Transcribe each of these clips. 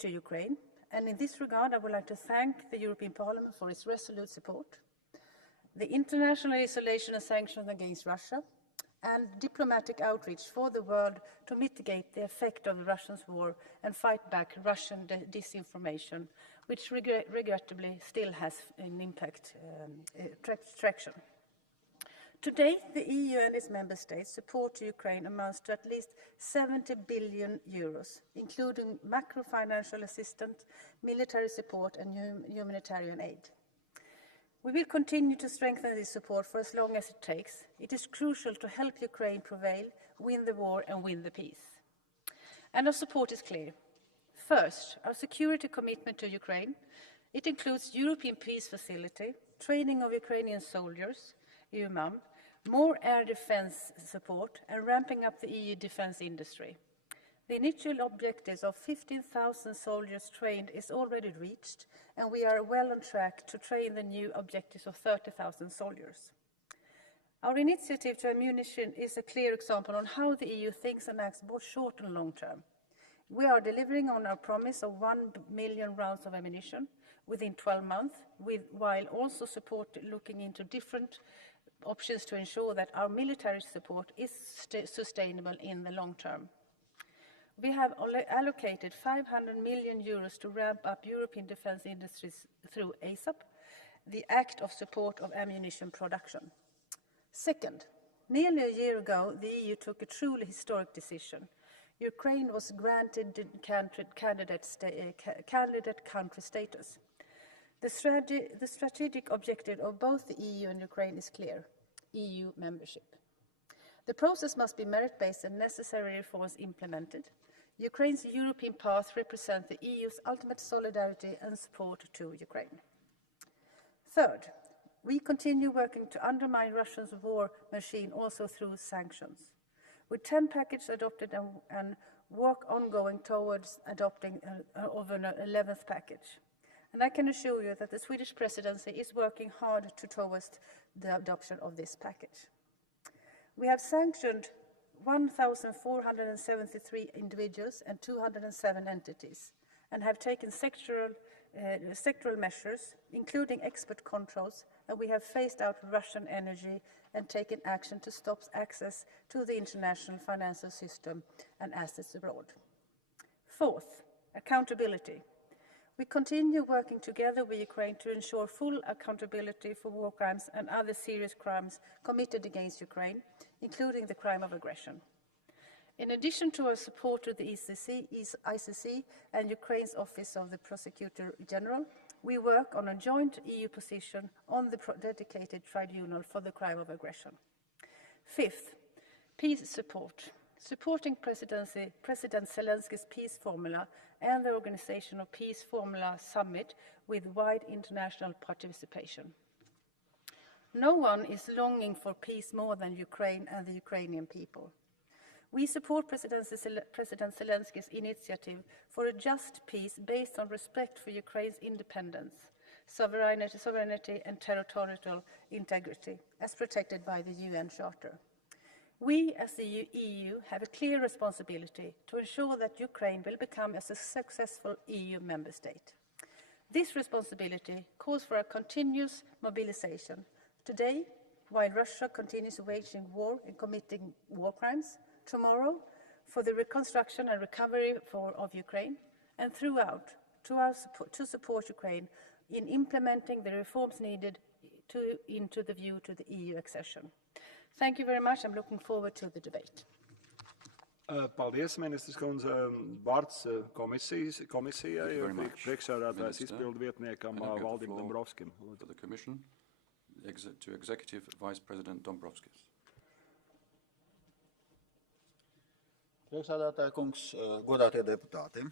to Ukraine, and in this regard I would like to thank the European Parliament for its resolute support. The international isolation and sanctions against Russia and diplomatic outreach for the world to mitigate the effect of the Russian war and fight back Russian disinformation, which regrettably still has an impact traction. To date, the EU and its member states' support to Ukraine amounts to at least 70 billion euros, including macro-financial assistance, military support and humanitarian aid. We will continue to strengthen this support for as long as it takes. It is crucial to help Ukraine prevail, win the war and win the peace. And our support is clear. First, our security commitment to Ukraine. It includes European Peace Facility, training of Ukrainian soldiers, EUMAM, more air defense support and ramping up the EU defense industry. The initial objectives of 15,000 soldiers trained is already reached, and we are well on track to train the new objectives of 30,000 soldiers. Our initiative to ammunition is a clear example on how the EU thinks and acts both short and long term. We are delivering on our promise of 1 million rounds of ammunition within 12 months, while also looking into different options to ensure that our military support is sustainable in the long term. We have allocated 500 million euros to ramp up European defense industries through ASAP, the Act of Support of Ammunition Production. Second, nearly a year ago, the EU took a truly historic decision. Ukraine was granted candidate country status. The strategic objective of both the EU and Ukraine is clear: EU membership. The process must be merit-based and necessary reforms implemented. Ukraine's European path represents the EU's ultimate solidarity and support to Ukraine. Third, we continue working to undermine Russia's war machine also through sanctions. With 10 packages adopted and work ongoing towards adopting of an 11th package. And I can assure you that the Swedish presidency is working hard towards the adoption of this package. We have sanctioned 1,473 individuals and 207 entities, and have taken sectoral measures, including export controls, and we have phased out Russian energy and taken action to stop access to the international financial system and assets abroad. Fourth, accountability. We continue working together with Ukraine to ensure full accountability for war crimes and other serious crimes committed against Ukraine, including the crime of aggression. In addition to our support to the ICC and Ukraine's Office of the Prosecutor General, we work on a joint EU position on the dedicated tribunal for the crime of aggression. Fifth, peace support. Supporting President Zelensky's peace formula and the organization of Peace Formula Summit with wide international participation. No one is longing for peace more than Ukraine and the Ukrainian people. We support President Zelensky's initiative for a just peace based on respect for Ukraine's independence, sovereignty and territorial integrity, as protected by the UN Charter. We, as the EU, have a clear responsibility to ensure that Ukraine will become a successful EU member state. This responsibility calls for a continuous mobilization. Today, while Russia continues waging war and committing war crimes, tomorrow, for the reconstruction and recovery of Ukraine, and throughout, to support Ukraine in implementing the reforms needed into the view to the EU accession. Thank you very much. I'm looking forward to the debate. Paldies, ministrs kundze. Vārds komisijai, priekšsēdētājs izpildu vietniekam Valdim Dombrovskim. For the Commission, to Executive Vice President Dombrovskis. Priekšsēdētāja kungs, godātie deputāti.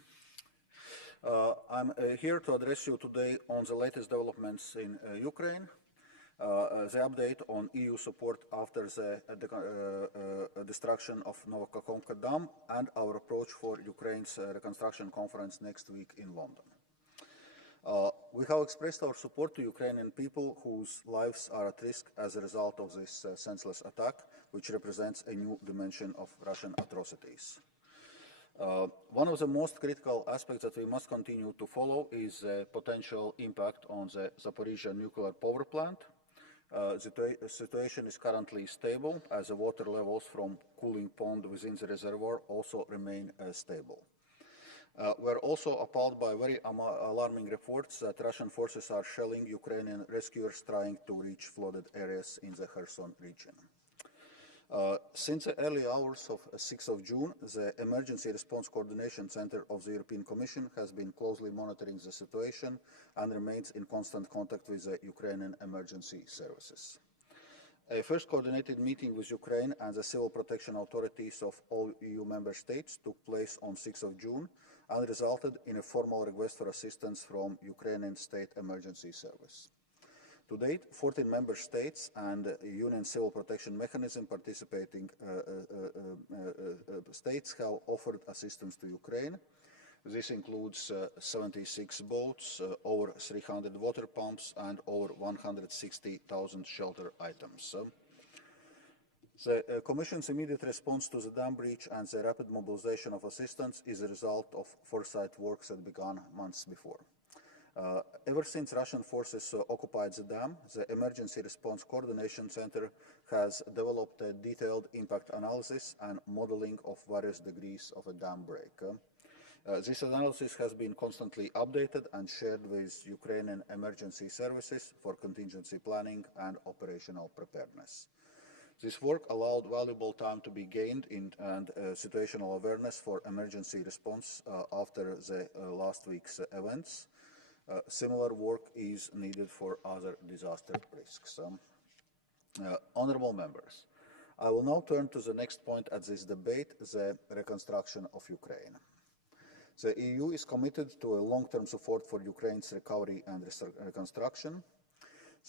I'm here to address you today on the latest developments in Ukraine, the update on EU support after the destruction of Nova Kakhovka Dam, and our approach for Ukraine's reconstruction conference next week in London. We have expressed our support to Ukrainian people whose lives are at risk as a result of this senseless attack, which represents a new dimension of Russian atrocities. One of the most critical aspects that we must continue to follow is the potential impact on the Zaporizhzhia nuclear power plant. The situation is currently stable as the water levels from cooling pond within the reservoir also remain stable. We are also appalled by very alarming reports that Russian forces are shelling Ukrainian rescuers trying to reach flooded areas in the Kherson region. Since the early hours of 6th of June, the Emergency Response Coordination Center of the European Commission has been closely monitoring the situation and remains in constant contact with the Ukrainian emergency services. A first coordinated meeting with Ukraine and the civil protection authorities of all EU member states took place on 6th of June and resulted in a formal request for assistance from Ukrainian State Emergency Service. To date, 14 member states and Union Civil Protection Mechanism participating states have offered assistance to Ukraine. This includes 76 boats, over 300 water pumps, and over 160,000 shelter items. The Commission's immediate response to the dam breach and the rapid mobilization of assistance is a result of foresight works that began months before. Ever since Russian forces occupied the dam, the Emergency Response Coordination Center has developed a detailed impact analysis and modeling of various degrees of a dam break. This analysis has been constantly updated and shared with Ukrainian emergency services for contingency planning and operational preparedness. This work allowed valuable time to be gained and situational awareness for emergency response after the last week's events. Similar work is needed for other disaster risks. Honourable members, I will now turn to the next point at this debate, the reconstruction of Ukraine. The EU is committed to a long-term support for Ukraine's recovery and reconstruction.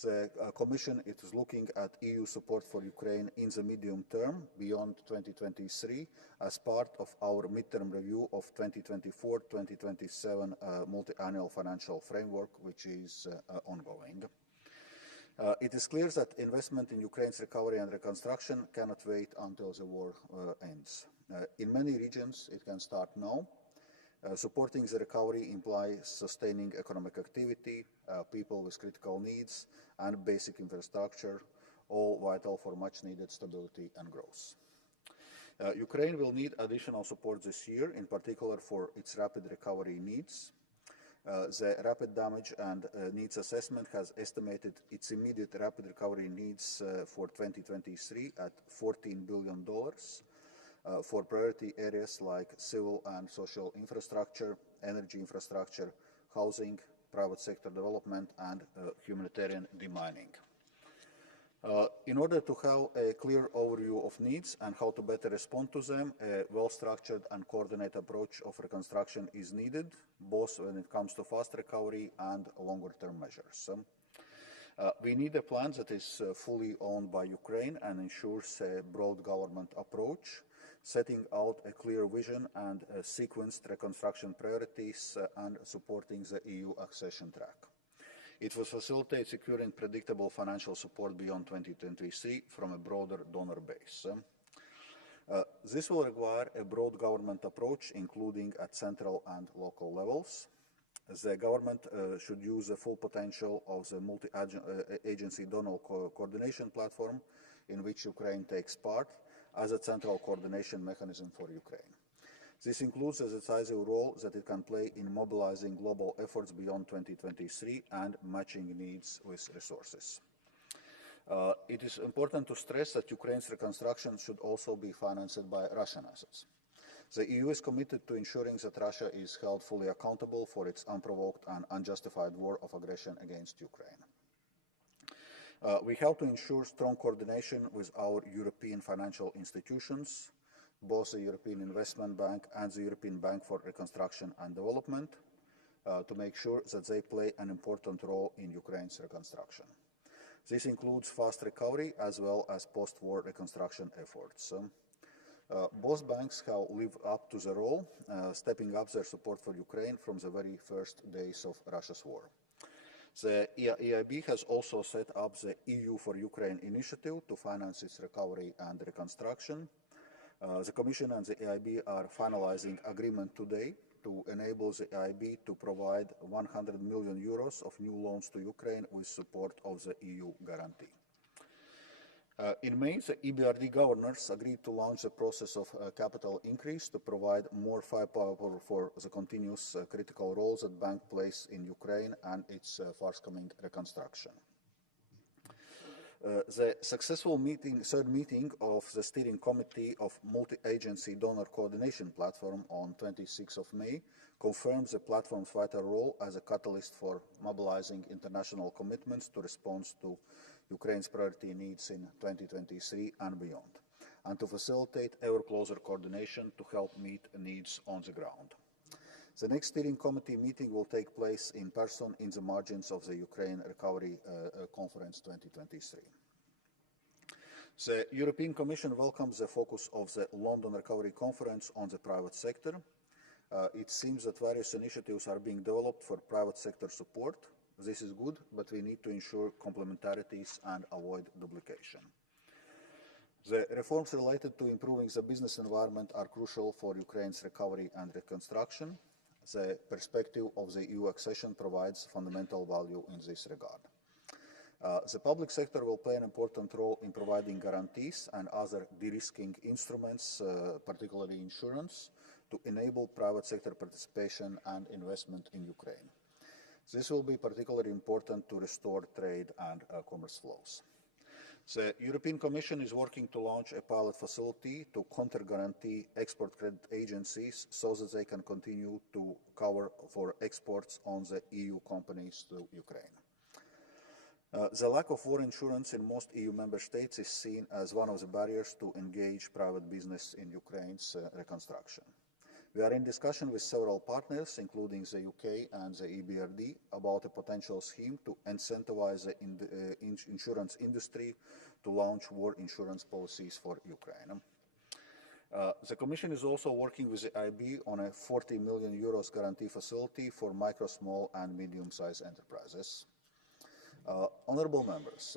The Commission is looking at EU support for Ukraine in the medium term, beyond 2023, as part of our midterm review of 2024-2027 multi-annual financial framework, which is ongoing. It is clear that investment in Ukraine's recovery and reconstruction cannot wait until the war ends. In many regions, it can start now. Supporting the recovery implies sustaining economic activity, people with critical needs, and basic infrastructure, all vital for much-needed stability and growth. Ukraine will need additional support this year, in particular for its rapid recovery needs. The rapid damage and needs assessment has estimated its immediate rapid recovery needs for 2023 at $14 billion. For priority areas like civil and social infrastructure, energy infrastructure, housing, private sector development, and humanitarian demining. In order to have a clear overview of needs and how to better respond to them, a well-structured and coordinated approach of reconstruction is needed, both when it comes to fast recovery and longer-term measures. We need a plan that is fully owned by Ukraine and ensures a broad government approach, setting out a clear vision and sequenced reconstruction priorities and supporting the EU accession track. It will facilitate securing predictable financial support beyond 2023 from a broader donor base. This will require a broad government approach, including at central and local levels. The government should use the full potential of the multi-agency donor coordination platform in which Ukraine takes part, as a central coordination mechanism for Ukraine. This includes the decisive role that it can play in mobilizing global efforts beyond 2023 and matching needs with resources. It is important to stress that Ukraine's reconstruction should also be financed by Russian assets. The EU is committed to ensuring that Russia is held fully accountable for its unprovoked and unjustified war of aggression against Ukraine. We have to ensure strong coordination with our European financial institutions, both the European Investment Bank and the European Bank for Reconstruction and Development, to make sure that they play an important role in Ukraine's reconstruction. This includes fast recovery as well as post-war reconstruction efforts. Both banks have lived up to the role, stepping up their support for Ukraine from the very first days of Russia's war. The EIB has also set up the EU for Ukraine initiative to finance its recovery and reconstruction. The Commission and the EIB are finalizing agreement today to enable the EIB to provide 100 million euros of new loans to Ukraine with support of the EU guarantee. In May, the EBRD governors agreed to launch the process of capital increase to provide more firepower for the continuous critical roles that bank plays in Ukraine and its forthcoming reconstruction. The successful third meeting of the Steering Committee of Multi-Agency Donor Coordination Platform on 26 of May confirms the platform's vital role as a catalyst for mobilizing international commitments to respond to Ukraine's priority needs in 2023 and beyond, and to facilitate ever closer coordination to help meet needs on the ground. The next Steering Committee meeting will take place in person in the margins of the Ukraine Recovery Conference 2023. The European Commission welcomes the focus of the London Recovery Conference on the private sector. It seems that various initiatives are being developed for private sector support. This is good, but we need to ensure complementarities and avoid duplication. The reforms related to improving the business environment are crucial for Ukraine's recovery and reconstruction. The perspective of the EU accession provides fundamental value in this regard. The public sector will play an important role in providing guarantees and other de-risking instruments, particularly insurance, to enable private sector participation and investment in Ukraine. This will be particularly important to restore trade and commerce flows. The European Commission is working to launch a pilot facility to counter-guarantee export credit agencies so that they can continue to cover for exports on the EU companies to Ukraine. The lack of war insurance in most EU member states is seen as one of the barriers to engage private business in Ukraine's reconstruction. We are in discussion with several partners, including the UK and the EBRD, about a potential scheme to incentivize the insurance industry to launch war insurance policies for Ukraine. The Commission is also working with the EIB on a 40 million euros guarantee facility for micro, small and medium-sized enterprises. Honourable members,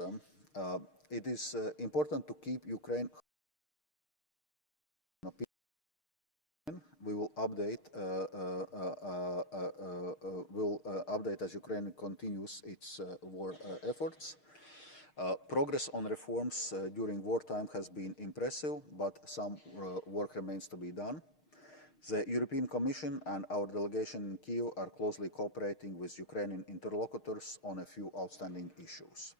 it is important to keep Ukraine. We will update as Ukraine continues its war efforts. Progress on reforms during wartime has been impressive, but some work remains to be done. The European Commission and our delegation in Kyiv are closely cooperating with Ukrainian interlocutors on a few outstanding issues.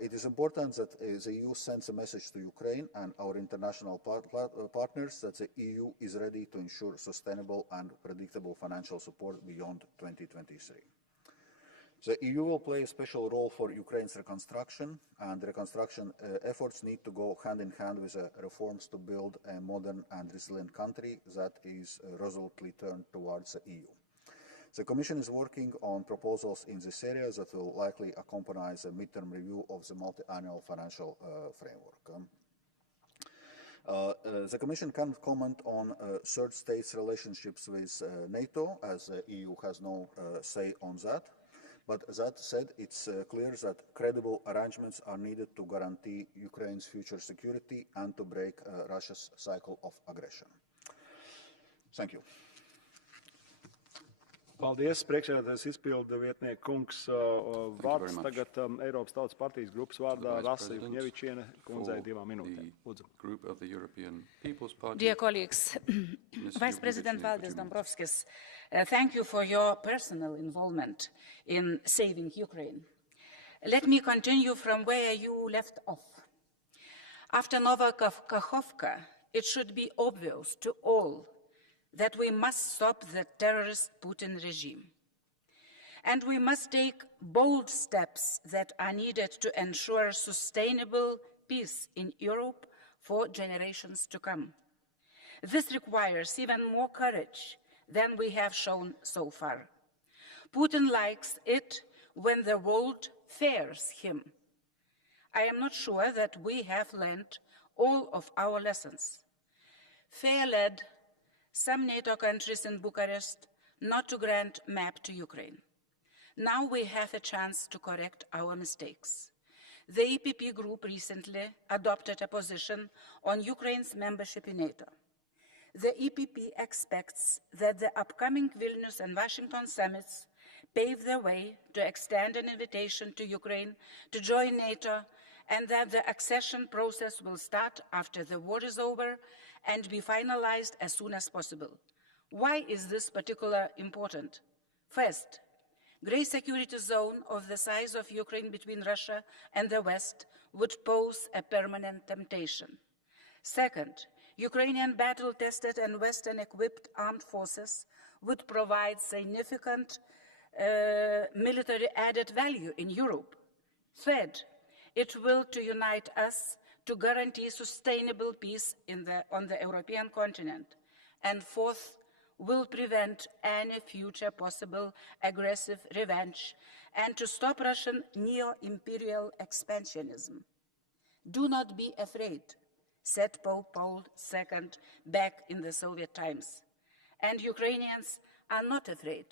It is important that the EU sends a message to Ukraine and our international partners that the EU is ready to ensure sustainable and predictable financial support beyond 2023. The EU will play a special role for Ukraine's reconstruction, and reconstruction efforts need to go hand in hand with reforms to build a modern and resilient country that is resolutely turned towards the EU. The Commission is working on proposals in this area that will likely accompany the midterm review of the multi-annual financial framework. The Commission cannot comment on third states' relationships with NATO, as the EU has no say on that. But that said, it's clear that credible arrangements are needed to guarantee Ukraine's future security and to break Russia's cycle of aggression. Thank you. Paldies, priekšsēdētājas izpildu vietnieku kungs. Vārds tagad Eiropas Tautas partijas grupas vārdā Rasa Jukņevičiene kundzei 2 minūtēm. Dear colleagues, Vice President Valdis Dombrovskis, thank you for your personal involvement in saving Ukraine. Let me continue from where you left off. After Nova Kakhovka, it should be obvious to all that we must stop the terrorist Putin regime. And we must take bold steps that are needed to ensure sustainable peace in Europe for generations to come. This requires even more courage than we have shown so far. Putin likes it when the world fears him. I am not sure that we have learned all of our lessons. Fear led some NATO countries in Bucharest not to grant map to Ukraine. Now we have a chance to correct our mistakes. The EPP group recently adopted a position on Ukraine's membership in NATO. The EPP expects that the upcoming Vilnius and Washington summits pave the way to extend an invitation to Ukraine to join NATO, and that the accession process will start after the war is over and be finalized as soon as possible. Why is this particularly important? First, gray security zone of the size of Ukraine between Russia and the West would pose a permanent temptation. Second, Ukrainian battle-tested and Western-equipped armed forces would provide significant military added value in Europe. Third, it will to unite us to guarantee sustainable peace on the European continent. And fourth, will prevent any future possible aggressive revenge and to stop Russian neo-imperial expansionism. Do not be afraid, said Pope Paul II back in the Soviet times. And Ukrainians are not afraid.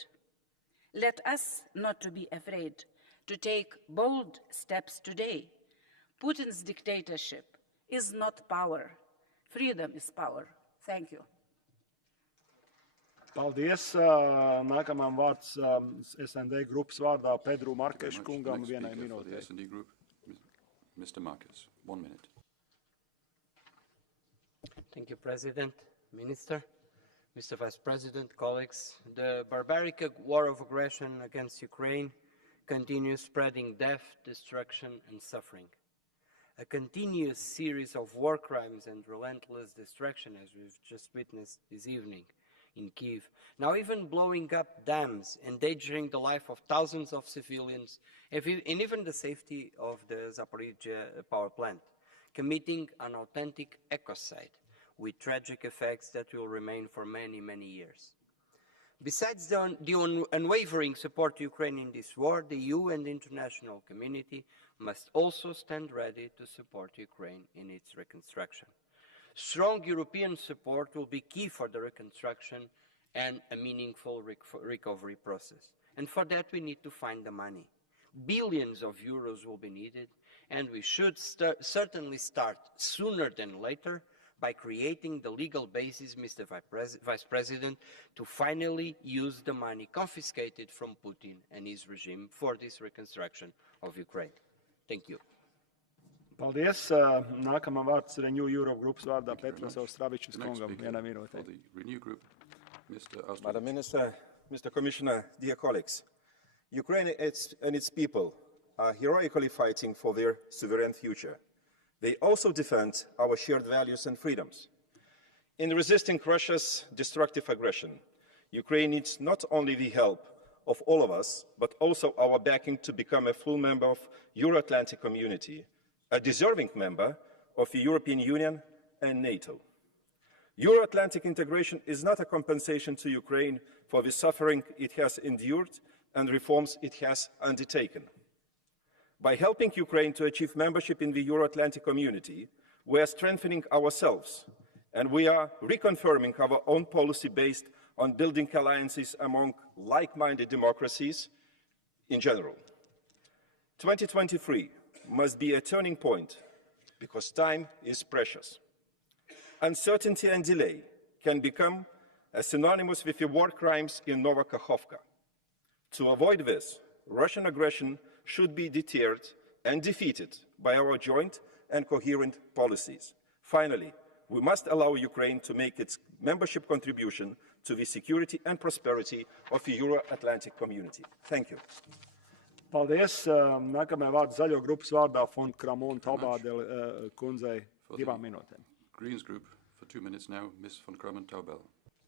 Let us not to be afraid to take bold steps today. Putin's dictatorship is not power. Freedom is power. Thank you. Paldies. Nākamam vārds SND grupas vārdā Pedru Markešu kungam vienai minūtei. SND group, Mr. Marquez, 1 minute. Thank you, President, Minister, Mr. Vice President, colleagues. The barbaric war of aggression against Ukraine continues spreading death, destruction, and suffering. A continuous series of war crimes and relentless destruction, as we've just witnessed this evening in Kyiv, now even blowing up dams, endangering the life of thousands of civilians, and even the safety of the Zaporizhzhia power plant, committing an authentic ecocide with tragic effects that will remain for many, many years. Besides the unwavering support to Ukraine in this war, the EU and the international community must also stand ready to support Ukraine in its reconstruction. Strong European support will be key for the reconstruction and a meaningful recovery process. And for that, we need to find the money. Billions of euros will be needed, and we should certainly start sooner than later by creating the legal basis, Mr. Vice President, to finally use the money confiscated from Putin and his regime for this reconstruction of Ukraine. Thank you. Paldies. Nākamā vārds Renew Europe grupas vārdā Petras Austravičus kungam vienai minūtei. For the Renew Group, Mr. Austravičus. Madam Minister, Mr. Commissioner, dear colleagues, Ukraine and its people are heroically fighting for their sovereign future. They also defend our shared values and freedoms. In resisting Russia's destructive aggression, Ukraine needs not only the help of all of us, but also our backing to become a full member of the Euro-Atlantic community, a deserving member of the European Union and NATO. Euro-Atlantic integration is not a compensation to Ukraine for the suffering it has endured and reforms it has undertaken. By helping Ukraine to achieve membership in the Euro-Atlantic community, we are strengthening ourselves, and we are reconfirming our own policy based on building alliances among like-minded democracies in general. 2023 must be a turning point because time is precious. Uncertainty and delay can become synonymous with the war crimes in Nova Kakhovka. To avoid this, Russian aggression should be deterred and defeated by our joint and coherent policies. Finally, we must allow Ukraine to make its membership contribution to the security and prosperity of the Euro-Atlantic community. Thank you. Paldies. Nākamajā vārds zaļo grupas vārdā Fon Kramon Taubādeli kundzei 2 minūtēm. Greens Group, for 2 minutes now, Ms. von Kramon-Taubel.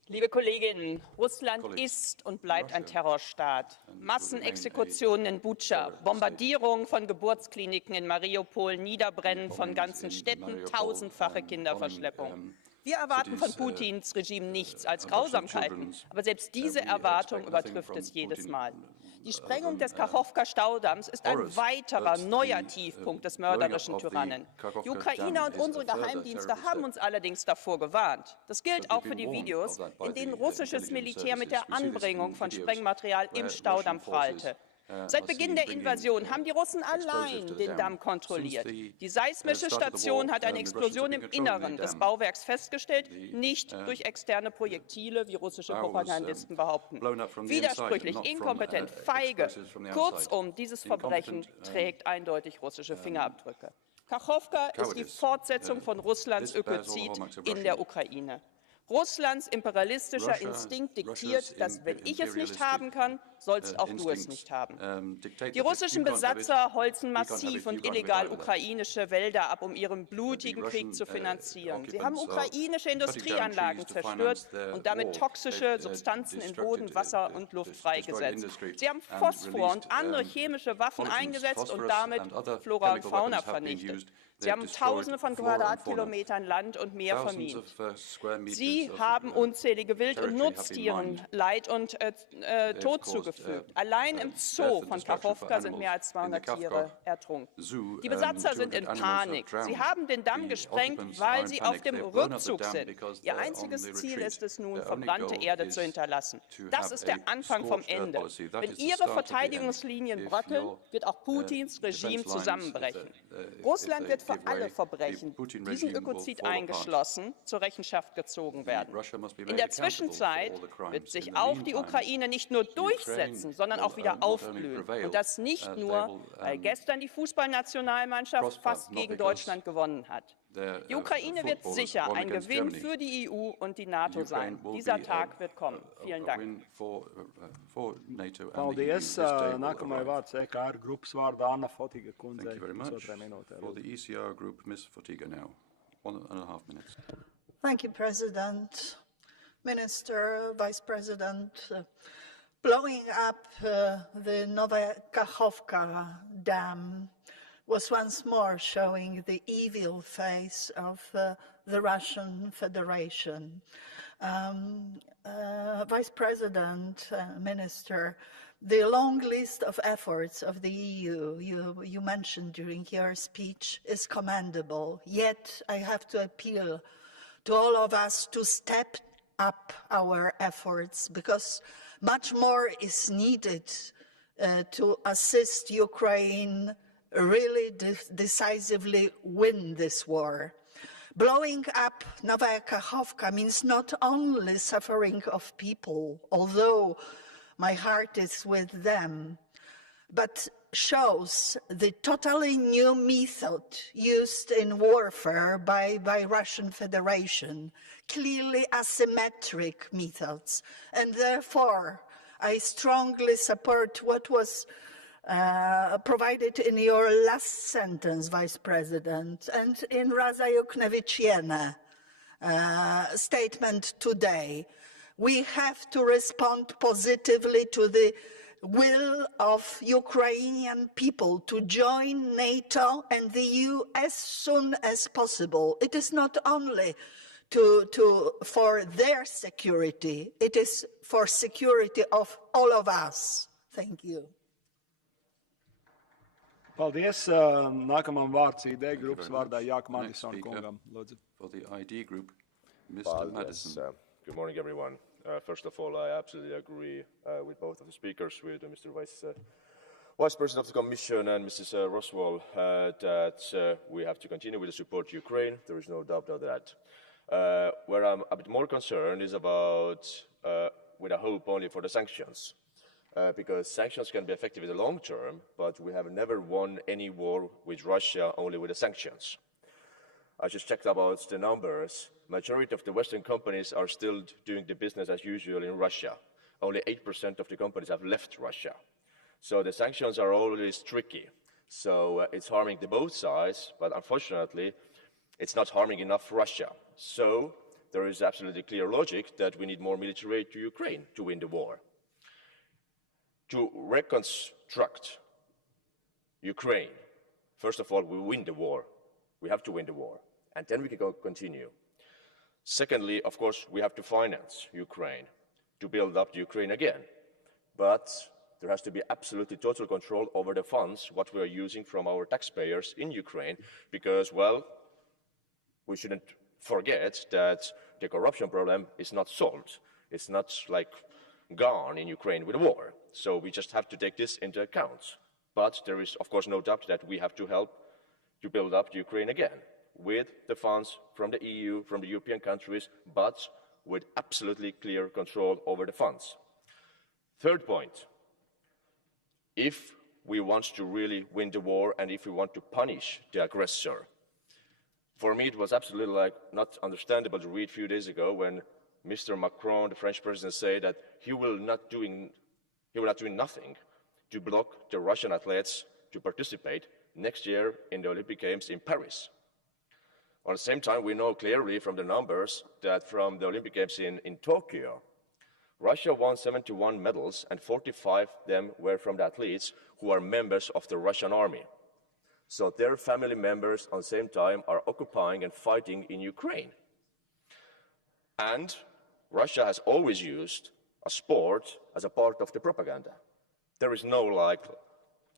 Liebe Kolleginnen, Russland ist und bleibt ein Terrorstaat. Massenexekutionen in Butscha, Bombardierung von Geburtskliniken in Mariupol, Niederbrennen von ganzen Städten, tausendfache Kinderverschleppung. Wir erwarten von Putins Regime nichts als Grausamkeiten, aber selbst diese Erwartung übertrifft es jedes Mal. Die Sprengung des Kakhovka-Staudamms ist ein weiterer neuer Tiefpunkt des mörderischen Tyrannen. Die Ukrainer und unsere Geheimdienste haben uns allerdings davor gewarnt. Das gilt auch für die Videos, in denen russisches Militär mit der Anbringung von Sprengmaterial im Staudamm prahlte. Seit Beginn der Invasion haben die Russen allein den Damm kontrolliert. Die seismische Station hat eine Explosion im Inneren des Bauwerks festgestellt, nicht durch externe Projektile, wie russische Propagandisten behaupten. Widersprüchlich, inkompetent, feige. Kurzum, dieses Verbrechen trägt eindeutig russische Fingerabdrücke. Kakhovka ist die Fortsetzung von Russlands Ökozid in der Ukraine. Russlands imperialistischer Instinkt diktiert, dass wenn ich es nicht haben kann, sollst auch du es nicht haben. Die russischen Besatzer holzen massiv und illegal ukrainische Wälder ab, um ihren blutigen Krieg zu finanzieren. Sie haben ukrainische Industrieanlagen zerstört und damit toxische Substanzen in Boden, Wasser und Luft freigesetzt. Sie haben Phosphor und andere chemische Waffen eingesetzt und damit Flora und Fauna vernichtet. Sie haben Tausende von Quadratkilometern Land und Meer vermint. Sie haben unzählige Wild- und Nutztieren Leid und Tod zugefügt. Allein im Zoo von Kakhovka sind mehr als 200 Tiere ertrunken. Die Besatzer sind in Panik. Sie haben den Damm gesprengt, weil sie auf dem Rückzug sind. Ihr einziges Ziel ist es nun, verbrannte Erde zu hinterlassen. Das ist der Anfang vom Ende. Wenn ihre Verteidigungslinien bröckeln, wird auch Putins Regime zusammenbrechen. Russland wird für alle Verbrechen, diesen Ökozid eingeschlossen, zur Rechenschaft gezogen werden. In der Zwischenzeit wird sich auch die Ukraine nicht nur durchsetzen, sondern auch wieder aufblühen. Und das nicht nur, weil gestern die Fußballnationalmannschaft fast gegen Deutschland gewonnen hat. Die Ukraine wird sicher ein Gewinn für die EU und die NATO sein. Dieser Tag wird kommen. Vielen Dank. Paldies. Nākamajai vārds EKR grupas vārdā Anna Fotiga kundzei. Pusotrai minūtē. For the ECR group, Ms. Fotiga now. 1.5 minutes. Thank you, President, Minister, Vice President. Blowing up the Nova Kakhovka Dam was once more showing the evil face of the Russian Federation. Vice President, Minister, the long list of efforts of the EU you mentioned during your speech is commendable. Yet I have to appeal to all of us to step up our efforts, because much more is needed to assist Ukraine really decisively win this war. Blowing up Nova Kakhovka means not only suffering of people, although my heart is with them, but shows the totally new method used in warfare by Russian Federation, clearly asymmetric methods. And therefore, I strongly support what was provided in your last sentence, Vice President, and in Raza Yuknevichiene statement today. We have to respond positively to the will of Ukrainian people to join NATO and the EU as soon as possible. It is not only for their security, it is for security of all of us. Thank you. Paldies. Nākamam vārds ID grupas vārdā Jāka Madisona kungam. Lūdzu. For the ID group, Mr. Madison. Good morning, everyone. First of all, I absolutely agree with both of the speakers, with Mr. Vice President of the Commission and Mrs. Roswell, that we have to continue with the support to Ukraine. There is no doubt about that. Where I'm a bit more concerned is about, with a hope only for the sanctions. Because sanctions can be effective in the long term, but we have never won any war with Russia only with the sanctions. I just checked about the numbers. Majority of the Western companies are still doing the business as usual in Russia. Only 8% of the companies have left Russia. So the sanctions are always tricky. So it's harming the both sides, but unfortunately, it's not harming enough Russia. So there is absolutely clear logic that we need more military aid to Ukraine to win the war. To reconstruct Ukraine, first of all, we win the war. We have to win the war, and then we can continue. Secondly, of course, we have to finance Ukraine to build up Ukraine again. But there has to be absolutely total control over the funds, what we are using from our taxpayers in Ukraine, because, well, we shouldn't forget that the corruption problem is not solved. It's not like gone in Ukraine with a war. So we just have to take this into account. But there is, of course, no doubt that we have to help to build up Ukraine again with the funds from the EU, from the European countries, but with absolutely clear control over the funds. Third point, if we want to really win the war and if we want to punish the aggressor, for me it was absolutely not understandable to read a few days ago when Mr. Macron, the French president, said that he will not doing nothing to block the Russian athletes to participate next year in the Olympic Games in Paris. At the same time, we know clearly from the numbers that from the Olympic Games in Tokyo, Russia won 71 medals and 45 of them were from the athletes who are members of the Russian army. So their family members at the same time are occupying and fighting in Ukraine. And Russia has always used a sport as a part of the propaganda. There is no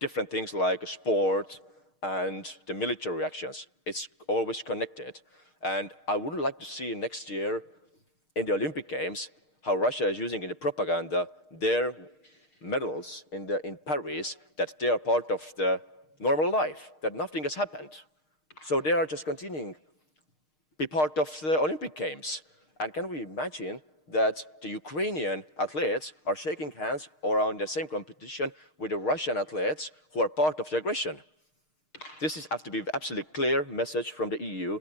different things like a sport and the military actions. It's always connected. And I would like to see next year in the Olympic Games how Russia is using in the propaganda their medals in Paris, that they are part of the normal life, that nothing has happened. So they are just continuing to be part of the Olympic Games. And can we imagine that the Ukrainian athletes are shaking hands or are in the same competition with the Russian athletes who are part of the aggression? This has to be an absolutely clear message from the EU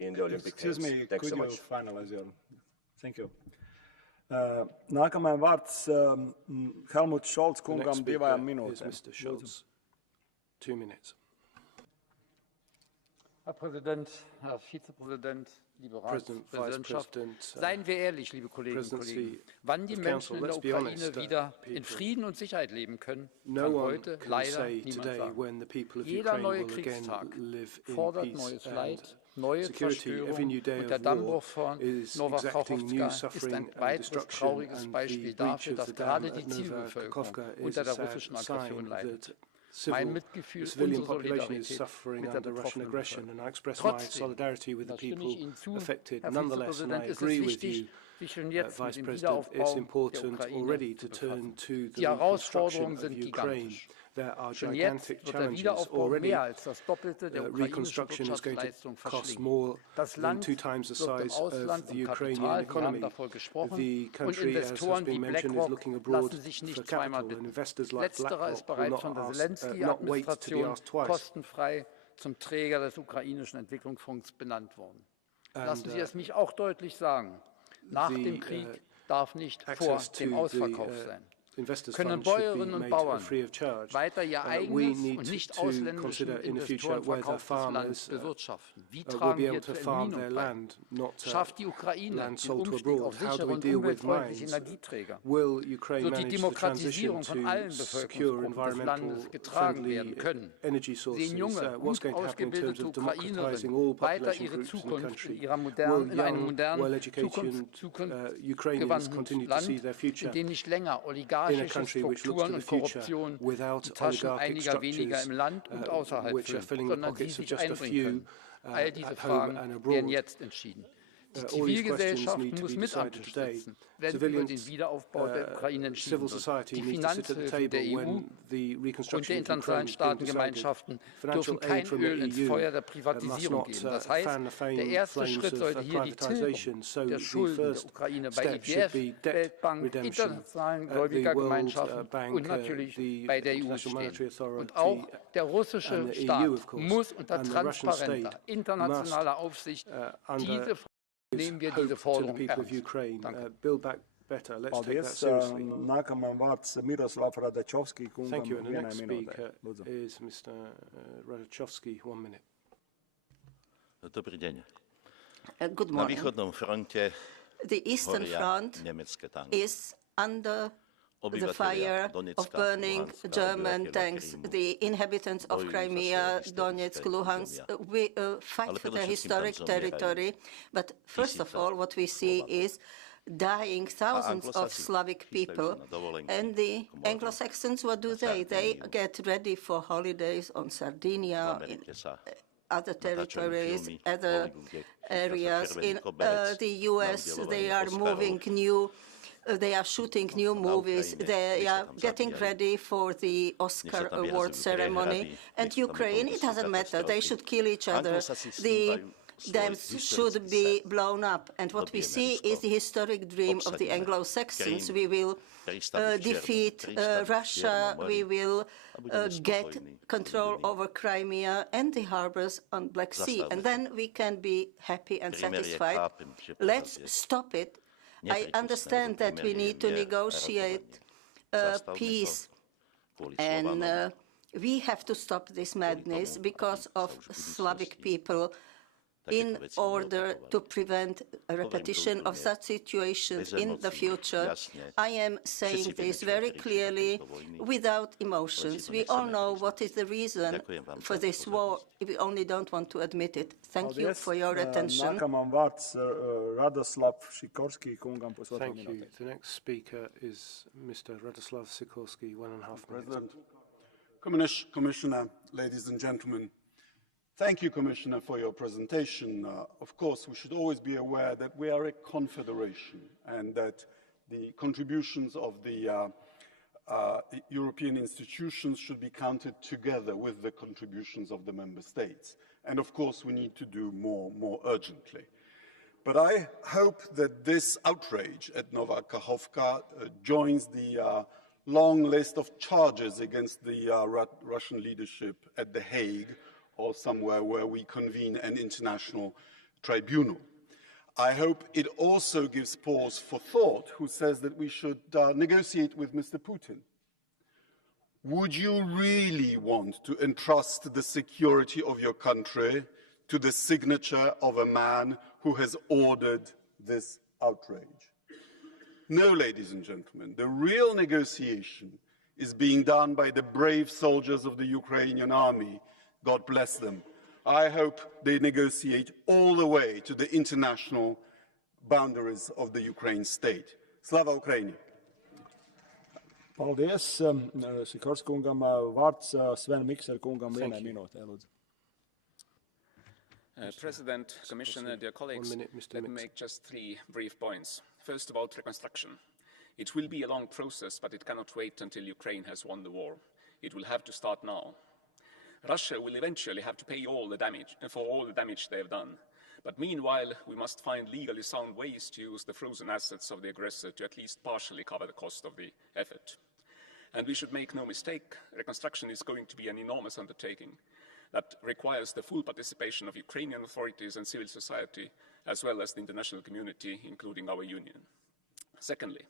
in the Olympic Excuse Games. me, Thanks could so you much. finalize your... Thank you. Nākamajam vārds Helmuts Scholz kungam 2 minūtēm. Mr. Scholz. 2 minutes. Herr Präsident, Herr Vizepräsident, liebe President, Ratspräsidentschaft, Vice President, seien wir ehrlich, liebe Kolleginnen und Kollegen, wann die Menschen in der Ukraine wieder in Frieden und Sicherheit leben können, kann heute leider niemand sagen. Jeder neue Kriegstag fordert neues Leid, neue Zerstörung, und der Dammbruch von Nova Kakhovka ist ein weiteres trauriges Beispiel dafür, dass gerade die Zivilbevölkerung unter der russischen Aggression leidet. Mein Mitgefühl, unsere Solidarität mit der betroffenen Bevölkerung. Trotzdem, da stimme ich Ihnen zu, Herr Vizepräsident, ist es wichtig, sich schon jetzt mit dem Wiederaufbau der Ukraine zu befassen. Die Herausforderungen sind gigantisch. Schon jetzt wird der Wiederaufbau mehr als das Doppelte der ukrainischen Wirtschaftsleistung verschlingen. Das Land wird im Ausland um Kapital, wir haben davon gesprochen, und Investoren wie BlackRock lassen sich nicht zweimal bitten. Letzterer ist bereits von der Zelensky-Administration kostenfrei zum Träger des ukrainischen Entwicklungsfonds benannt worden. Lassen Sie es mich auch deutlich sagen, nach dem Krieg darf nicht vor dem Ausverkauf sein. Können Bäuerinnen und Bauern weiter ihr eigenes und nicht ausländischen Investoren verkauftes Land bewirtschaften? Wie tragen wir zur Entminung bei? Schafft die Ukraine den Umstieg auf sichere und umweltfreundliche Energieträger? Wird die Demokratisierung von allen Bevölkerungsgruppen des Landes getragen werden können? Sehen junge, gut ausgebildete Ukrainerinnen weiter ihre Zukunft in einem modernen, zukunftsgewandten Land, in dem nicht länger Oligarchische Strukturen und Korruption die Taschen einiger weniger im Land und außerhalb füllen, sondern die sich einbringen können? All diese Fragen werden jetzt entschieden. Die Zivilgesellschaft muss mit am Tisch sitzen, wenn über den Wiederaufbau der Ukraine entschieden wird. Die Finanzhilfen der EU und der internationalen Staatengemeinschaften dürfen kein Öl ins Feuer der Privatisierung geben. Das heißt, der erste Schritt sollte hier die Tilgung der Schulden der Ukraine bei IWF, Weltbank, internationalen Gläubigergemeinschaften und natürlich bei der EU stehen. Und auch der russische Staat muss unter transparenter internationaler Aufsicht diese nehmen wir diese Forderung ernst. Paldies. Nākamajam vārds Miroslav Radačovski kungam 1 minūte. Lūdzu. Is Mr. Radačovski, 1 minute. Dobrý deň. Good Na morning. východnom fronte The Eastern horia Front nemecké tanky. is under the Obyvatelia fire of Donecka, burning Luhanska, German obyvatelia tanks. Krymu The inhabitants of bojujú za Crimea, svoje Donetsk, historické Luhansk, územia. we fight Ale for their predovšetkým historic tam zomierajú territory. But first of tisíce all, what we see is dying thousands of Anglosaxi Slavic chystajú people. sa na dovolenky And the k moru, Anglo-Saxons, what do na they? They Sardíniu. get ready for holidays on V Sardinia, in Amerike sa other territories, other areas. In the US, they are moving new, they are shooting new movies. They are getting ready for the Oscar award ceremony. And Ukraine, it doesn't matter. They should kill each other. The dams should be blown up. And what we see is the historic dream of the Anglo-Saxons. We will defeat Russia. We will get control over Crimea and the harbors on Black Sea. And then we can be happy and satisfied. Let's stop it. I understand that we need to negotiate peace, and we have to stop this madness because of Slavic people in order to prevent a repetition of such situations in the future. I am saying this very clearly without emotions. We all know what is the reason for this war. We only don't want to admit it. Thank you for your attention. Thank you. The next speaker is Mr. Radoslav Sikorski, 1.5 minutes. Commissioner, ladies and gentlemen, thank you, Commissioner, for your presentation. Of course, we should always be aware that we are a confederation and that the contributions of the European institutions should be counted together with the contributions of the member states. And of course, we need to do more urgently. But I hope that this outrage at Nova Kakhovka joins the long list of charges against the Russian leadership at The Hague or somewhere where we convene an international tribunal. I hope it also gives pause for thought who says that we should negotiate with Mr. Putin. Would you really want to entrust the security of your country to the signature of a man who has ordered this outrage? No, ladies and gentlemen, the real negotiation is being done by the brave soldiers of the Ukrainian army. God bless them. I hope they negotiate all the way to the international boundaries of the Ukraine state. Slava Ukraini! Paldies, Sikors kungam, vārds Sven Mikser kungam vienai minūtē, lūdzu. President, Commissioner, dear colleagues, let me make just 3 brief points. First, about reconstruction. It will be a long process, but it cannot wait until Ukraine has won the war. It will have to start now. Russia will eventually have to pay for all the damage they have done. But meanwhile, we must find legally sound ways to use the frozen assets of the aggressor to at least partially cover the cost of the effort. And we should make no mistake, reconstruction is going to be an enormous undertaking that requires the full participation of Ukrainian authorities and civil society, as well as the international community, including our union. Secondly,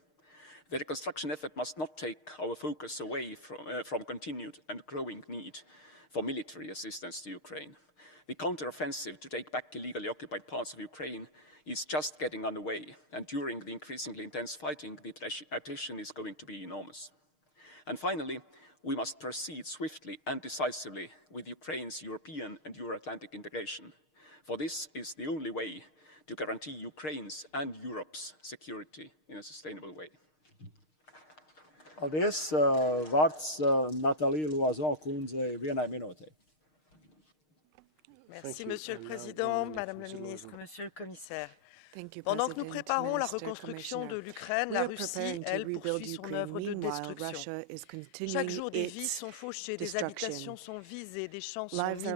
the reconstruction effort must not take our focus away from continued and growing need for military assistance to Ukraine. The counter-offensive to take back illegally occupied parts of Ukraine is just getting underway, and during the increasingly intense fighting, the attrition is going to be enormous. And finally, we must proceed swiftly and decisively with Ukraine's European and Euro-Atlantic integration, for this is the only way to guarantee Ukraine's and Europe's security in a sustainable way. Paldies, vārds Nathalie Loison kundzei vienai minūtei. Merci, Monsieur le Président, Madame la Ministre, Monsieur le Commissaire. Pendant que nous préparons la reconstruction de l'Ukraine, la Russie, elle, poursuit son œuvre de destruction. Chaque jour, des vies sont fauchées, des habitations sont visées, des champs sont minés.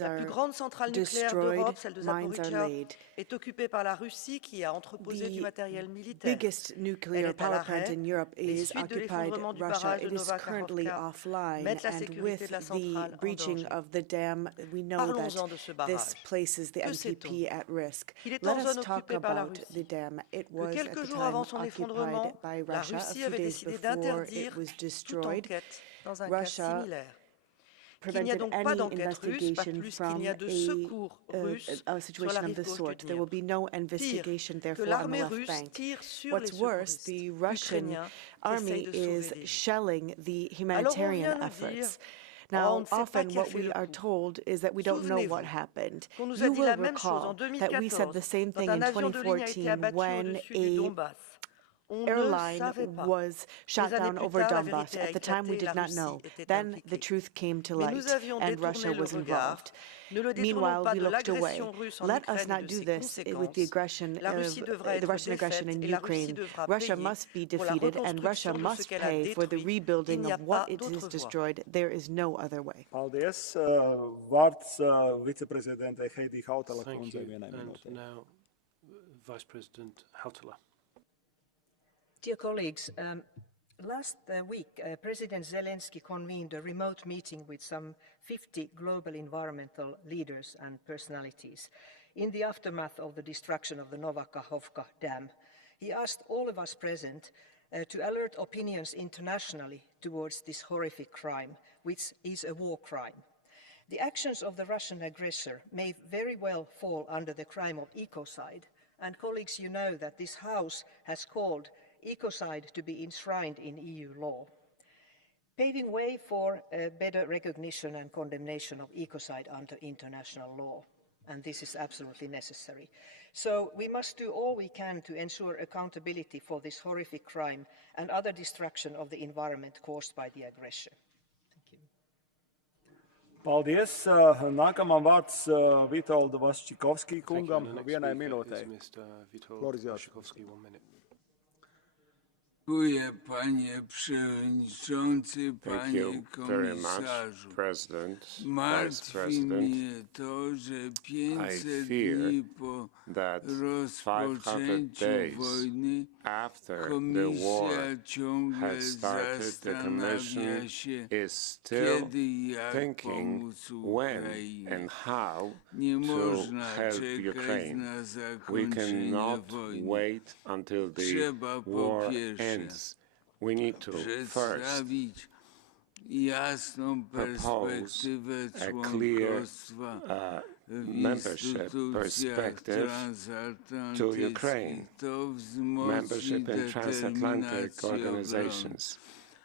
La plus grande centrale nucléaire d'Europe, celle de Zaporizhzhia, est occupée par la Russie qui a entreposé du matériel militaire. Elle est à l'arrêt. Les suites de l'effondrement du barrage de Nova Kakhovka mettent la sécurité de la centrale en danger. Parlons-en de ce barrage. Que sait-on? Il est en zone occupée par la Russie. Que quelques jours avant son effondrement, la Russie avait décidé d'interdire toute enquête dans un cas similaire. Qu'il n'y a donc pas d'enquête russe, pas plus qu'il n'y a de secours russes sur la rive gauche du Dniepr. Pire, que l'armée russe tire sur les secours ukrainiens qui essayent de sauver des vies. Alors on vient nous dire Now, often what we are told is that we don't know what happened. You will recall that we said the same thing in 2014 when airline was shot down over Donbass. At the time, we did not know. Then the truth came to light, and Russia was involved. Meanwhile, we looked away. Let us not do this with the Russian aggression in Ukraine. Russia must be defeated, and Russia must pay for the rebuilding of what it has destroyed. There is no other way. Paldies. Vārds viceprezidentei Heidi Hautala kundzei vienai minūtei. Now, Vice President Hautala. Dear colleagues, last week, President Zelensky convened a remote meeting with some 50 global environmental leaders and personalities. In the aftermath of the destruction of the Nova Kakhovka dam, he asked all of us present to alert opinions internationally towards this horrific crime, which is a war crime. The actions of the Russian aggressor may very well fall under the crime of ecocide, and colleagues, you know that this House has called ecocide to be enshrined in EU law, paving way for better recognition and condemnation of ecocide under international law, and this is absolutely necessary. So we must do all we can to ensure accountability for this horrific crime and other destruction of the environment caused by the aggressor. Thank you. Paldies. Nākamā vārds Vitolda Vaščikovski kungam vienai minūtei. Floor is yours. Thank you very much, President, Vice President. I fear that 500 days after the war has started, the Commission is still thinking when and how to help Ukraine. We cannot wait until the war ends. We need to first propose a clear membership perspective to Ukraine, membership in transatlantic organizations.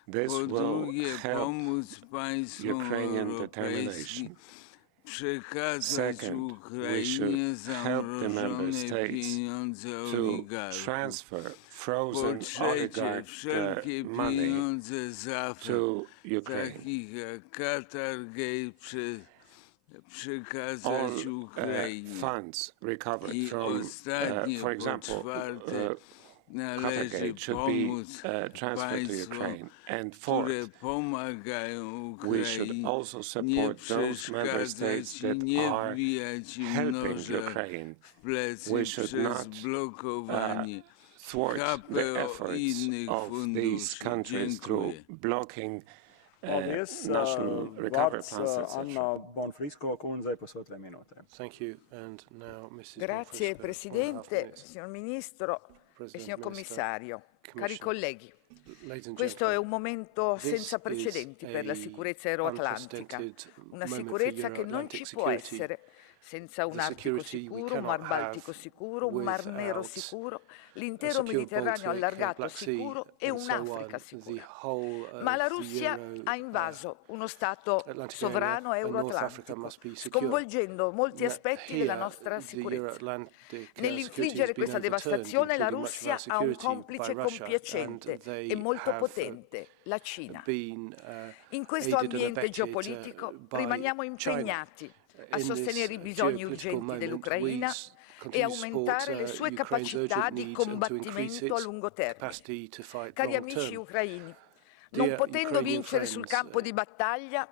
This will help Ukrainian determination. Second, we should help the member states to transfer frozen oligarch money to Ukraine. All funds recovered from, for example, Qatargate should be transferred to Ukraine. And fourth, we should also support those member states that are helping Ukraine. We should not thwart the efforts of these countries through blocking national recovery plans. Thank you. And now, Mrs. Grazie Presidente, signor Ministro e signor Commissario, cari colleghi. Questo è un momento senza precedenti per la sicurezza euroatlantica, una sicurezza che non ci può essere senza un Artico sicuro, un Mar Baltico sicuro, un Mar Nero sicuro, l'intero Mediterraneo allargato sicuro e un'Africa sicura. Ma la Russia ha invaso uno Stato sovrano euroatlantico, sconvolgendo molti aspetti della nostra sicurezza. Nell'infliggere questa devastazione la Russia ha un complice compiacente e molto potente, la Cina. In questo ambiente geopolitico rimaniamo impegnati a sostenere i bisogni urgenti dell'Ucraina e aumentare le sue capacità di combattimento a lungo termine. Cari amici ucraini, non potendo vincere sul campo di battaglia,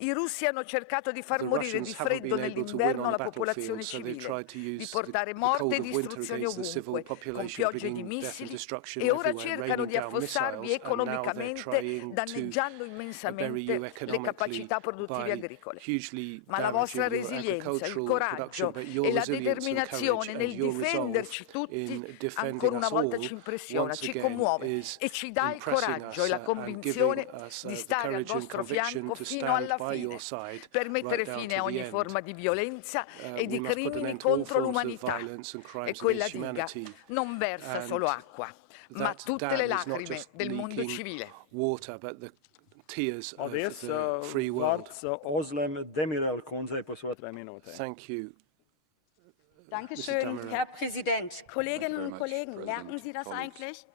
i russi hanno cercato di far morire di freddo nell'inverno la popolazione civile, di portare morte e distruzione ovunque, con piogge di missili, e ora cercano di affossarvi economicamente, danneggiando immensamente le capacità produttive agricole. Ma la vostra resilienza, il coraggio e la determinazione nel difenderci tutti, ancora una volta ci impressiona, ci commuove e ci dà il coraggio e la convinzione di stare al vostro fianco fino alla fine, per mettere fine a ogni forma di violenza e di crimini contro l'umanità. E quella diga non versa solo acqua, ma tutte le lacrime del mondo civile. Paldies. Vārds Ozlem Demirel kundzei pusotrai minūtei. Thank you. Dankeschön, Herr Präsident. Kolleginnen und Kollegen, merken Sie das eigentlich?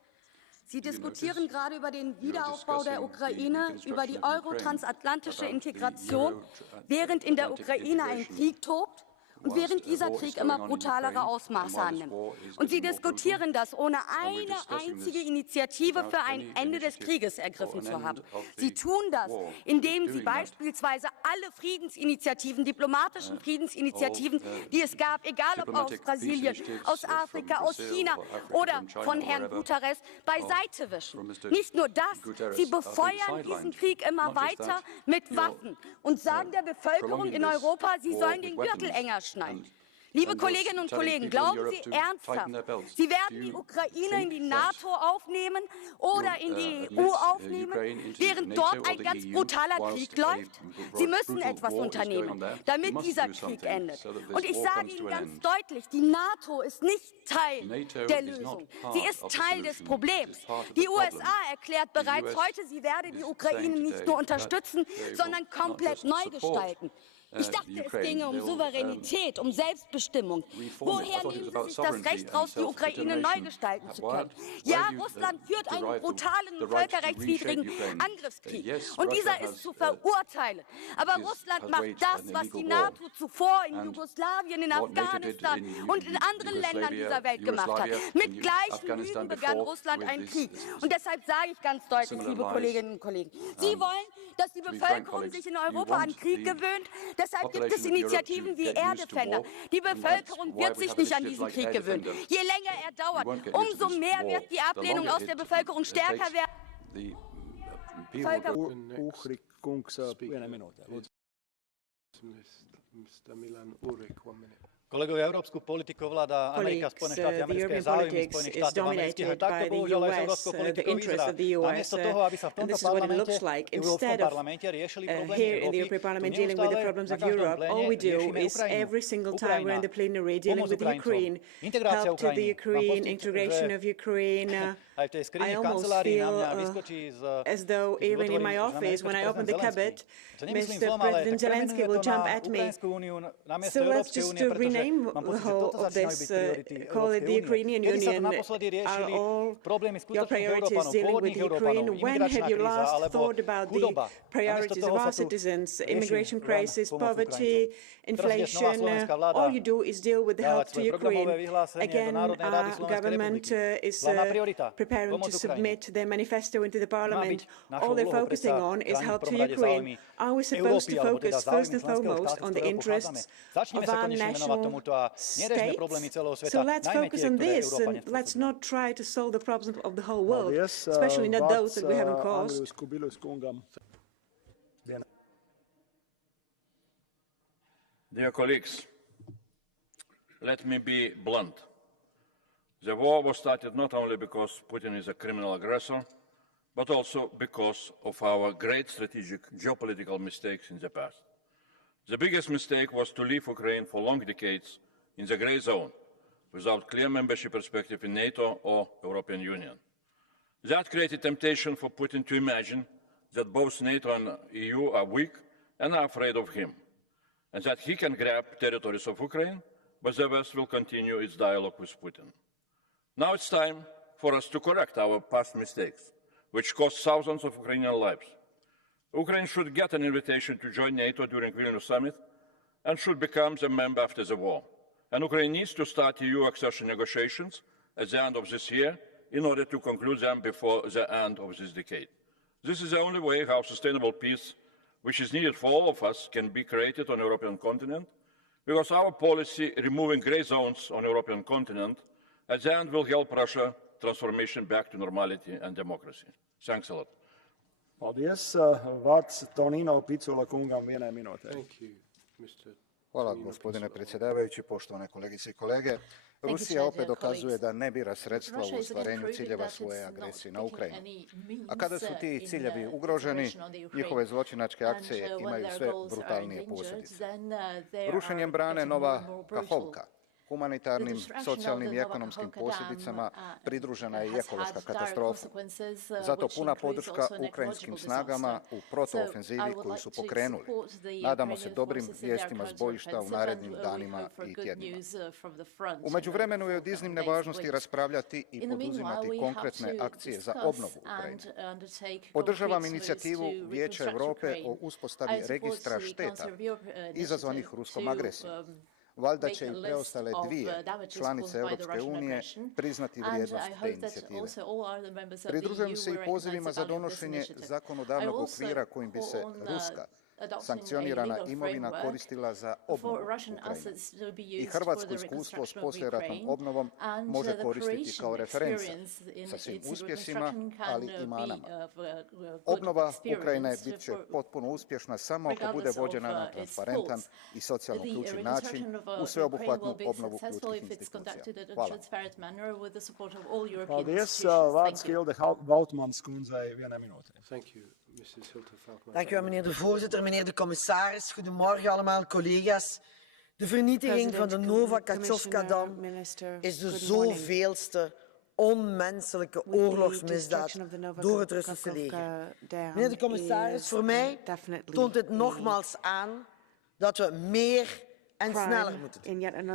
Sie diskutieren gerade über den Wiederaufbau der Ukraine, über die euro-transatlantische Integration, während in der Ukraine ein Krieg tobt und während dieser Krieg immer brutalere Ausmaße annimmt. Und Sie diskutieren das, ohne eine einzige Initiative für ein Ende des Krieges ergriffen zu haben. Sie tun das, indem Sie beispielsweise alle Friedensinitiativen, diplomatischen Friedensinitiativen, die es gab, egal ob aus Brasilien, aus Afrika, aus China oder von Herrn Guterres, beiseite wischen. Nicht nur das, Sie befeuern diesen Krieg immer weiter mit Waffen und sagen der Bevölkerung in Europa, sie sollen den Gürtel enger schneiden. Liebe Kolleginnen und Kollegen, glauben Sie ernsthaft, Sie werden die Ukraine in die NATO aufnehmen oder in die EU aufnehmen, während dort ein ganz brutaler Krieg läuft? Sie müssen etwas unternehmen, damit dieser Krieg endet. Und ich sage Ihnen ganz deutlich, die NATO ist nicht Teil der Lösung. Sie ist Teil des Problems. Die USA erklärt bereits heute, sie werde die Ukraine nicht nur unterstützen, sondern komplett neu gestalten. Ich dachte, es ginge um Souveränität, um Selbstbestimmung. Woher nehmen Sie sich das Recht raus, die Ukraine neu gestalten zu können? Ja, Russland führt einen brutalen, völkerrechtswidrigen Angriffskrieg. Und dieser ist zu verurteilen. Aber Russland macht das, was die NATO zuvor in Jugoslawien, in Afghanistan und in anderen Ländern dieser Welt gemacht hat. Mit gleichen Lügen begann Russland einen Krieg. Und deshalb sage ich ganz deutlich, liebe Kolleginnen und Kollegen, Sie wollen, dass die Bevölkerung sich in Europa an Krieg gewöhnt. Deshalb gibt es Initiativen wie Air Defender. Die Bevölkerung wird sich nicht an diesen Krieg gewöhnen. Je länger er dauert, umso mehr wird die Ablehnung aus der Bevölkerung stärker werden. Kolegovia, európsku politiku ovláda Amerika, Spojené štáty americké, záujmy Spojených štátov amerických. A takto bohužiaľ aj európskou politikou vyzerá. Namiesto toho, aby sa v tomto parlamente, v Európskom parlamente riešili problémy Európy, tu neustále na každom pléne riešime Ukrajinu, pomoc Ukrajincom, integrácia Ukrajiny. Mám pocit, že aj v tej skrini v kancelárii na mňa vyskočí z even in my office, when I open the cupboard, Mr. President Zelensky will jump at me. So let's just rename the whole of this, call it the Ukrainian Union. Are all your priorities dealing with Ukraine? When have you last thought about the priorities of our citizens? Immigration crisis, poverty, inflation. All you do is deal with the help to Ukraine. Again, our government is preparing to submit their manifesto into the parliament. All they're focusing on is help to Ukraine. Are we supposed to focus first and foremost on the interests of our national states? So let's focus on this and let's not try to solve the problems of the whole world, especially not those that we haven't caused. Dear colleagues, let me be blunt. The war was started not only because Putin is a criminal aggressor, but also because of our great strategic geopolitical mistakes in the past. The biggest mistake was to leave Ukraine for long decades in the grey zone without clear membership perspective in NATO or European Union. That created temptation for Putin to imagine that both NATO and EU are weak and are afraid of him, and that he can grab territories of Ukraine, but the West will continue its dialogue with Putin. Now it's time for us to correct our past mistakes, which cost thousands of Ukrainian lives. Ukraine should get an invitation to join NATO during the Vilnius summit and should become a member after the war. And Ukraine needs to start EU accession negotiations at the end of this year in order to conclude them before the end of this decade. This is the only way how sustainable peace, which is needed for all of us, can be created on the European continent, because our policy removing grey zones on the European continent at the end will help Russia transformation back to normality and democracy. Thanks a lot. Paldies. Vārds Tonino Picula kungam vienai minūtei. Thank you, Mr. Hvala, gospodine predsjedavajući, poštovane kolegice i kolege. Rusija opet dokazuje da ne bira sredstva u ostvarenju ciljeva svoje agresije na Ukrajinu. A kada su ti ciljevi ugroženi, njihove zločinačke akcije imaju sve brutalnije posljedice. Rušenjem brane Nova Kakhovka, Humanitarnim, socijalnim i ekonomskim posljedicama pridružena je i ekološka katastrofa. Zato puna podrška ukrajinskim snagama u protuofenzivi koju su pokrenuli. Nadamo se dobrim vijestima s bojišta u narednim danima i tjednima. U međuvremenu je od iznimne važnosti raspravljati i poduzimati konkretne akcije za obnovu Ukrajine. Podržavam inicijativu Vijeća Europe o uspostavi registra šteta izazvanih ruskom agresijom. Valjda će i preostale dvije članice Europske unije priznati vrijednost te inicijative. Pridružujem se i pozivima za donošenje zakonodavnog okvira kojim bi se ruska sankcionirana imovina koristila za obnovu Ukrajine. I hrvatsko iskustvo s poslijeratnom obnovom može koristiti kao referenca sa svim uspjesima, ali i manama. Obnova Ukrajine bit će potpuno uspješna samo ako bude vođena na transparentan i socijalno uključiv način u sveobuhvatnu obnovu ključnih institucija. Hvala. Paldies. Vārds Hilde Vautmans kundzei, 1 minūte. Thank you. Dank u wel, meneer de voorzitter, meneer de commissaris. Goedemorgen allemaal, collega's. De vernietiging van de Nova Kakhovka-dam is de zoveelste onmenselijke oorlogsmisdaad door het Russische leger. Meneer de commissaris, voor mij toont dit nogmaals aan dat we meer en sneller moeten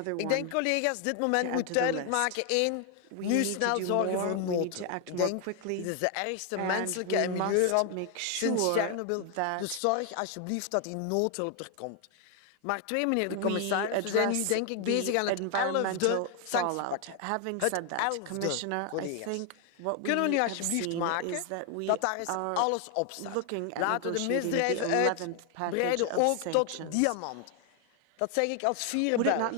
doen. Ik denk, collega's, dit moment moet duidelijk maken, één, nu snel zorgen voor noodhulp. Ik denk, dit is de ergste menselijke en milieuramp sinds Tsjernobyl. Dus zorg alsjeblieft dat die noodhulp er komt. Maar twee, meneer de commissaris, we zijn nu denk ik bezig aan het 11e sanctiepakket. Het 11e, collega's. Kunnen we nu alsjeblieft maken dat daar eens alles op staat? Laten we de misdrijven uitbreiden ook tot diamant. Dat zeg ik als fiere Belg,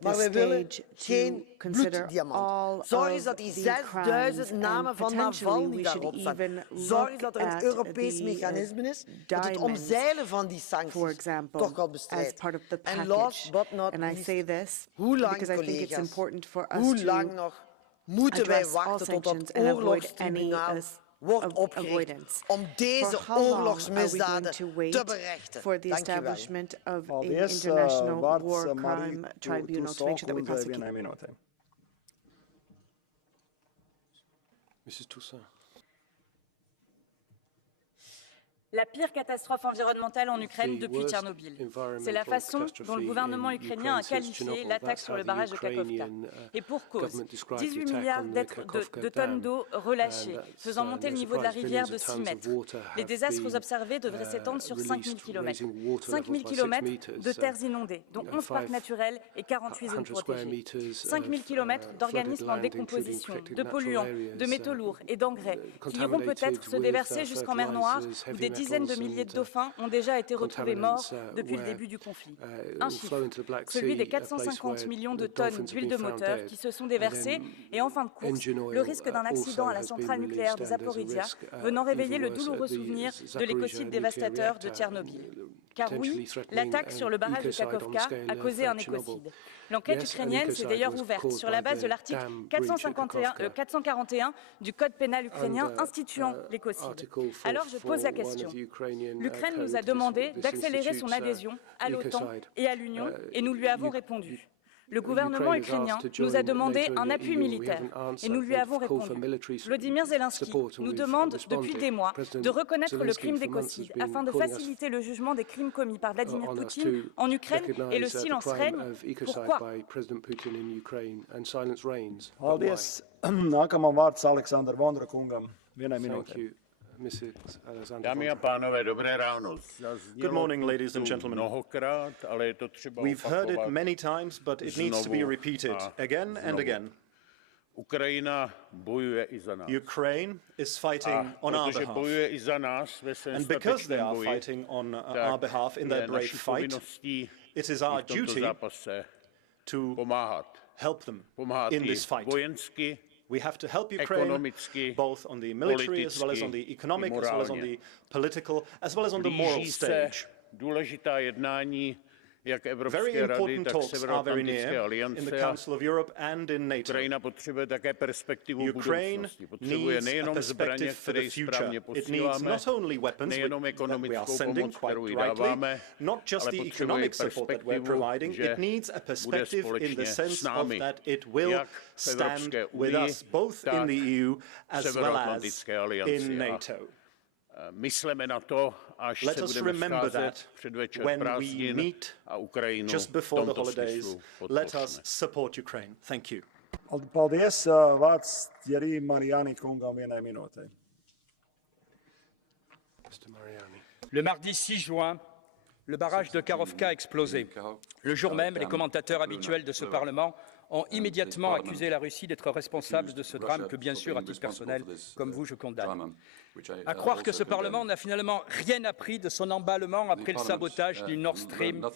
maar we willen geen bloeddiamant. Zorg eens dat die 6000 namen van Navalny daarop staan. Zorg eens dat er een Europees mechanisme is dat het omzeilen van die sancties toch al bestrijdt. En last but not least, hoe lang, collega's, hoe lang nog moeten wij wachten tot dat oorlogstribunaal wordt opgericht om deze oorlogsmisdaden te berechten. Dank u wel. Paldies. Vārds Marija kundzei, 1 minūte. Mrs. Toussaint. La pire catastrophe environnementale en Ukraine depuis Tchernobyl. C'est la façon dont le gouvernement ukrainien a qualifié l'attaque sur le barrage de Kakhovka. Et pour cause, 18 milliards de tonnes d'eau relâchées, faisant monter le niveau de la rivière de 6 mètres. Les désastres observés devraient s'étendre sur 5000 km. 5000 km de terres inondées, dont 11 parcs naturels et 48 zones protégées. 5000 km d'organismes en décomposition, de polluants, de métaux lourds et d'engrais, qui iront peut-être se déverser jusqu'en mer Noire, où des dizaines de milliers de dauphins ont déjà été retrouvés morts depuis le début du conflit. Un chiffre, celui des 450 millions de tonnes d'huile de moteur qui se sont déversées et en fin de course, le risque d'un accident à la centrale nucléaire de Zaporizhia venant réveiller le douloureux souvenir de l'écocide dévastateur de Tchernobyl. Car oui, l'attaque sur le barrage de Kakhovka a causé un écocide. L'enquête ukrainienne s'est d'ailleurs ouverte sur la base de l'article 441 du Code pénal ukrainien instituant l'écocide. Alors je pose la question. L'Ukraine nous a demandé d'accélérer son adhésion à l'OTAN et à l'Union et nous lui avons répondu. Le gouvernement ukrainien nous a demandé un appui militaire et nous lui avons répondu. Vladimir Zelensky nous demande depuis des mois de reconnaître le crime d'écocide afin de faciliter le jugement des crimes commis par Vladimir Poutine en Ukraine et le silence règne. Pourquoi? Paldies. Nākamā vārds Aleksandra Vondra kungam. 1 minūte. Good morning, ladies and gentlemen. We've heard it many times, but it needs to be repeated again and again. Ukraine is fighting on our behalf. And because they are fighting on our behalf in their brave fight, it is our duty to help them in this fight. We have to help Ukraine both on the military as well as on the economic, as well as on the political, as well as on the moral stage. Very important talks are very near in the Council of Europe and in NATO. Ukraine needs a perspective for the future. It needs not only weapons, that we are sending quite rightly, not just the economic support that we're providing, it needs a perspective in the sense of that it will stand with us, both in the EU as well as in NATO. Let us remember that when we meet just before the holidays. Let us support Ukraine. Thank you. Paldies. Vārds Jerī Mariani kungam vienai minūtei. Le mardi 6 juin, le barrage de Kakhovka a explosé. Le jour même, les commentateurs habituels de ce Parlement ont immédiatement accusé la Russie d'être responsable de ce drame que, bien sûr, à titre personnel, comme vous, je condamne. À croire que ce Parlement n'a finalement rien appris de son emballement après le sabotage du Nord Stream,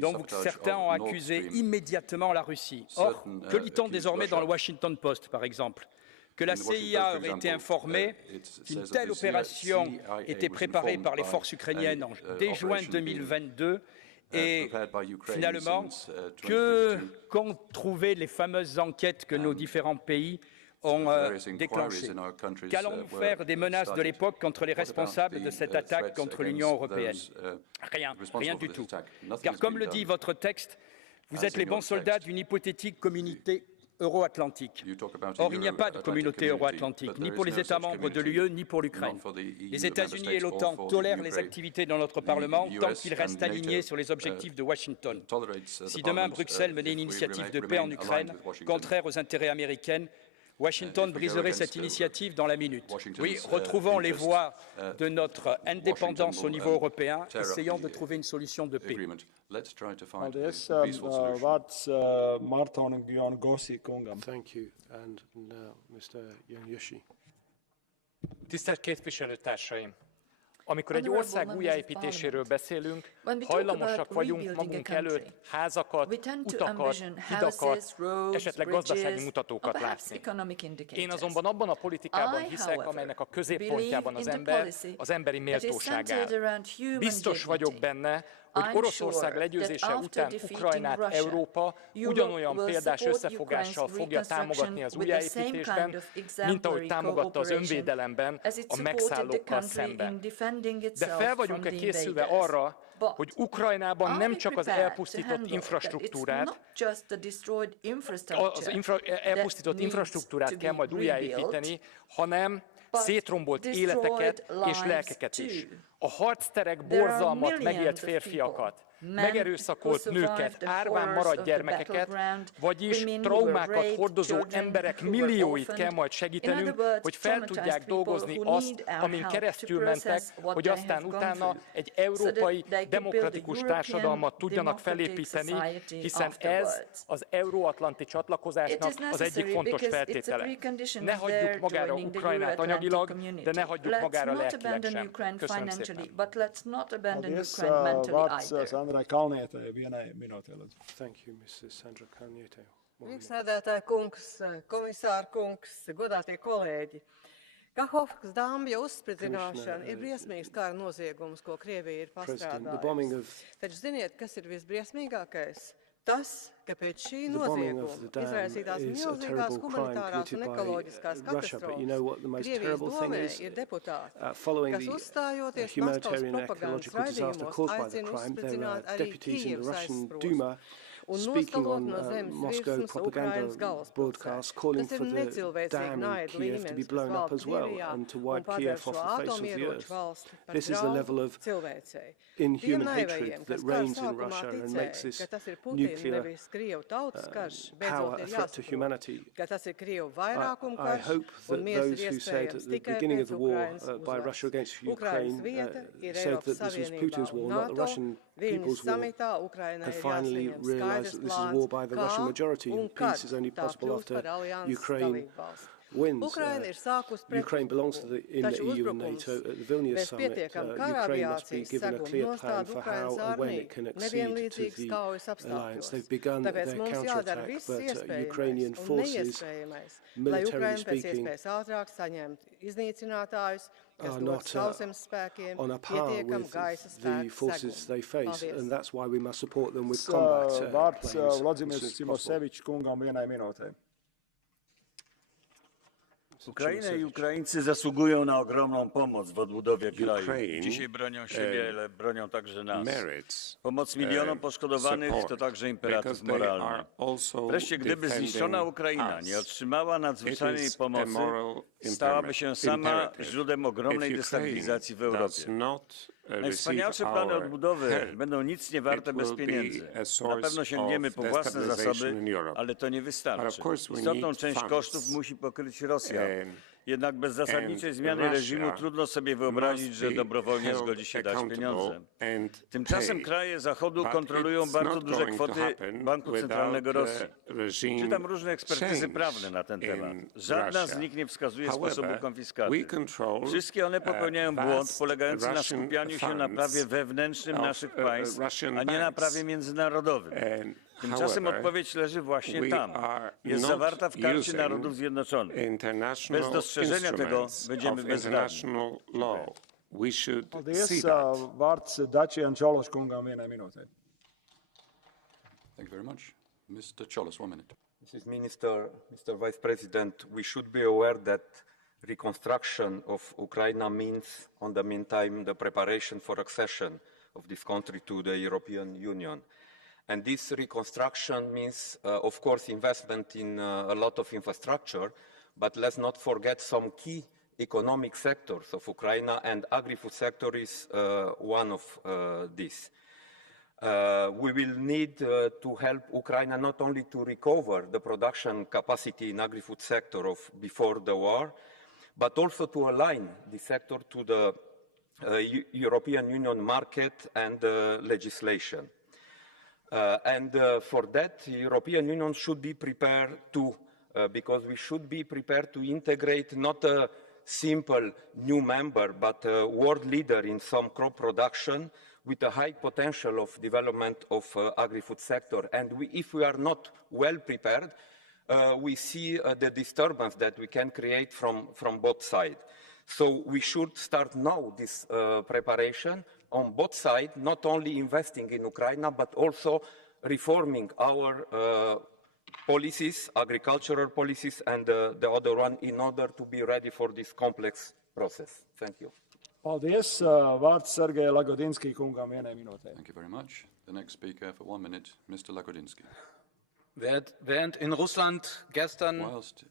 dont certains ont accusé immédiatement la Russie. Or, que lit-on désormais dans le Washington Post, par exemple? Que la CIA aurait été informée qu'une telle opération était préparée par les forces ukrainiennes dès juin 2022 et finalement qu'ont trouvé les fameuses enquêtes que nos différents pays ont déclenchées. Qu'allons-nous faire des menaces de l'époque contre les responsables de cette attaque contre l'Union européenne? Rien du tout. Car comme le dit votre texte, vous êtes les bons soldats d'une hypothétique communauté euro-atlantique. Or, il n'y a pas de communauté euro-atlantique, ni pour les États membres de l'UE, ni pour l'Ukraine. Les États-Unis et l'OTAN tolèrent les activités dans notre Parlement tant qu'ils restent alignés sur les objectifs de Washington. Si demain Bruxelles menait une initiative de paix en Ukraine, contraire aux intérêts américains, Washington briserait cette initiative dans la minute. Oui, retrouvons les voies de notre indépendance au niveau européen, essayons de trouver une solution de paix. Paldies. Vārds Mārtonam Gyöngyösi kungam. Thank you. And now Mr. Gyöngyösi. Tisztelt képviselőtársaim! Amikor egy ország újjáépítéséről beszélünk, hajlamosak vagyunk magunk előtt házakat, utakat, hidakat, esetleg gazdasági mutatókat látni. Én azonban abban a politikában hiszek, amelynek a középpontjában az emberi méltóság áll. Biztos vagyok benne, hogy Oroszország legyőzése után Ukrajnát Európa ugyanolyan példás összefogással fogja támogatni az újjáépítésben, mint ahogy támogatta az önvédelemben a megszállókkal szemben. De fel vagyunk-e készülve arra, hogy Ukrajnában nem csak az elpusztított infrastruktúrát, elpusztított infrastruktúrát kell majd újjáépíteni, hanem szétrombolt életeket és lelkeket is. A harcterek borzalmat megélt férfiakat, megerőszakolt nőket, árván maradt gyermekeket, vagyis traumákat hordozó emberek millióit kell majd segítenünk, hogy fel tudják dolgozni azt, amin keresztül mentek, hogy aztán utána egy európai demokratikus társadalmat tudjanak felépíteni, hiszen ez az euróatlanti csatlakozásnak az egyik fontos feltétele. Ne hagyjuk magára Ukrajnát anyagilag, de ne hagyjuk magára lelkileg sem. Köszönöm szépen. Thank you, Mrs. Sandra Kalniete. Priekšsēdētāja kungs, komisāra kungs, godātie kolēģi. Kakhovkas dāmbja uzspridzināšana ir briesmīgs kara noziegums, ko Krievija ir pastrādājusi. Taču ziniet, kas ir visbriesmīgākais? Tas, ka pēc šī nozieguma izraisītās milzīgās humanitārās un ekoloģiskās katastrofas Krievijas domē ir deputāti, kas uzstājoties Maskavas propagandas raidījumos aicina uzspridzināt arī Kijevas aizsprostu un noskalot no zemes virsmas Ukrainas galvaspilsētu. Tas ir necilvēcīgi naida līmenis, kas valda Krievijā un padara šo atomieroču valsti par draudu cilvēcei. Tiem naivajiem, kas kara sākumā ticēja, ka tas ir Putina nevis Krievu tautas karš, beidzot ir jāsaprot, ka tas ir Krievu vairākumu karš un miers ir iespējams tikai pēc Ukrainas uzvaras. Ukrainas vieta ir Eiropas Savienībā un NATO. Vilnius samitā Ukrainai ir jāsaņem skaidrs plāns, kā un kad tā kļūst par alianses dalībvalsti. wins. Ukraine belongs in the EU and NATO. At the Vilnius summit, Ukraine must be given a clear plan for how and when it can accede to the alliance. They've begun their counterattack, but Ukrainian forces, militarily speaking, are not on a par with the forces they face, and that's why we must support them with combat planes. Ukraina i Ukraińcy zasługują na ogromną pomoc w odbudowie kraju. Dzisiaj bronią siebie, ale bronią także nas. Pomoc milionom poszkodowanych to także imperatyw moralny. Wreszcie, gdyby zniszczona Ukraina nie otrzymała nadzwyczajnej pomocy, stałaby się sama źródłem ogromnej destabilizacji w Europie. Najwspanialsze plany odbudowy będą nic nie warte bez pieniędzy. Na pewno sięgniemy po własne zasoby, ale to nie wystarczy. Istotną część kosztów musi pokryć Rosja. Jednak bez zasadniczej zmiany reżimu trudno sobie wyobrazić, że dobrowolnie zgodzi się dać pieniądze. Tymczasem kraje Zachodu kontrolują bardzo duże kwoty Banku Centralnego Rosji. Czytam różne ekspertyzy prawne na ten temat. Żadna z nich nie wskazuje sposobu konfiskaty. Wszystkie one popełniają błąd polegający na skupianiu się na prawie wewnętrznym naszych państw, a nie na prawie międzynarodowym. Tymczasem odpowiedź leży właśnie tam. Jest zawarta w Karcie Narodów Zjednoczonych. Bez dostrzeżenia tego będziemy bezradni. Thank you very much. Mr. Cholos, 1 minute. Mr. Vice President, we should be aware that reconstruction of Ukraine means, on the meantime, the preparation for accession of this country to the European Union. And this reconstruction means, of course, investment in a lot of infrastructure, but let's not forget some key economic sectors of Ukraine, and agri-food sector is one of these. We will need to help Ukraine not only to recover the production capacity in agri-food sector of before the war, but also to align the sector to the European Union market and legislation. For that, the European Union should be prepared too, because we should be prepared to integrate not a simple new member, but a world leader in some crop production with a high potential of development of agri-food sector. And if we are not well prepared, we see the disturbance that we can create from both sides. So we should start now this preparation on both sides, not only investing in Ukraine, but also reforming our policies, agricultural policies, and the other one in order to be ready for this complex process. Thank you. Paldies. Vārds Sergei Lagodinsky kungam 1 minūtē. Thank you very much. The next speaker for 1 minute, Mr. Lagodinsky. Während in Russland gestern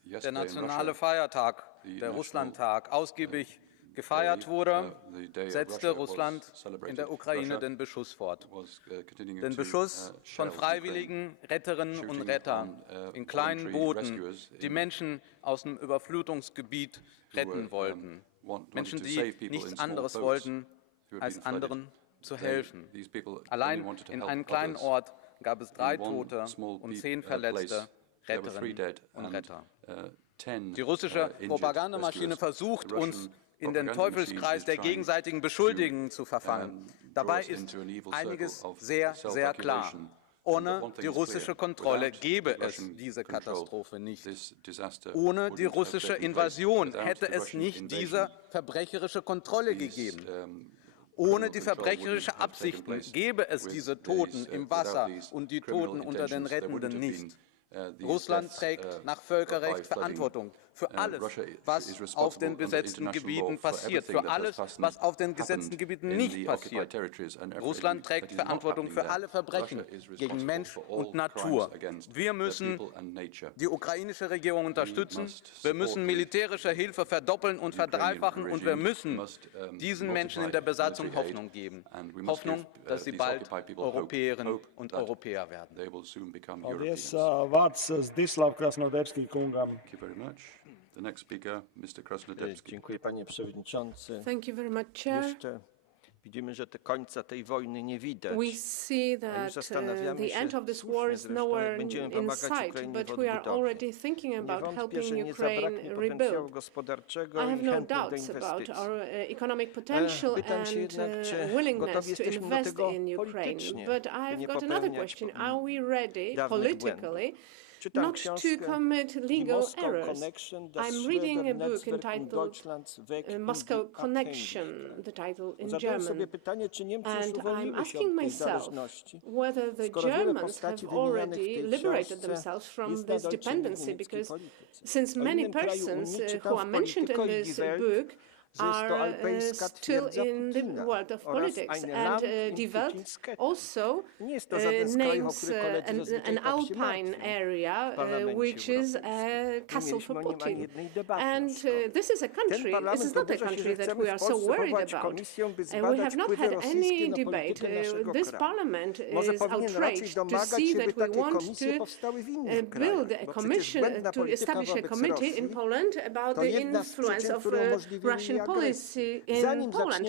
der nationale Feiertag, der Russlandtag, ausgiebig gefeiert wurde, setzte Russland in der Ukraine den Beschuss fort. Den Beschuss von freiwilligen Retterinnen und Rettern in kleinen Booten, die Menschen aus dem Überflutungsgebiet retten wollten. Menschen, die nichts anderes wollten, als anderen zu helfen. Allein in einem kleinen Ort gab es 3 Tote und 10 verletzte Retterinnen und Retter. Die russische Propagandamaschine versucht, uns in den Teufelskreis der gegenseitigen Beschuldigungen zu verfangen. Dabei ist einiges sehr, sehr klar. Ohne die russische Kontrolle gäbe es diese Katastrophe nicht. Ohne die russische Invasion hätte es nicht diese verbrecherische Kontrolle gegeben. Ohne die verbrecherischen Absichten gäbe es diese Toten im Wasser und die Toten unter den Rettenden nicht. Russland trägt nach Völkerrecht Verantwortung für alles, was auf den besetzten Gebieten passiert, für alles, was auf den besetzten Gebieten nicht passiert. Russland trägt Verantwortung für alle Verbrechen gegen Mensch und Natur. Wir müssen die ukrainische Regierung unterstützen, wir müssen militärische Hilfe verdoppeln und verdreifachen und wir müssen diesen Menschen in der Besatzung Hoffnung geben. Hoffnung, dass sie bald Europäerinnen und Europäer werden. The next speaker, Mr. Krasnodebski. Dziękuję, panie przewodniczący. Thank you very much, Chair. Jeszcze Widzimy, że końca tej wojny nie widać. We see that the end of this war is nowhere in sight, but we are already thinking about helping Ukraine rebuild. I have no doubts about our economic potential and willingness to invest in Ukraine. But I've got another question. Are we ready politically not to commit legal errors? I'm reading a book entitled Moscow Connection, the title in German, and I'm asking myself whether the Germans have already liberated themselves from this dependency, because since many persons who are mentioned in this book are still in the world of politics, and Die Welt also names an alpine area which is a castle for Putin. And this is a country, this is not a country that we are so worried about. We have not had any debate. This parliament is outraged to see that we want to build a commission, to establish a committee in Poland about the influence of Russian policy in Poland.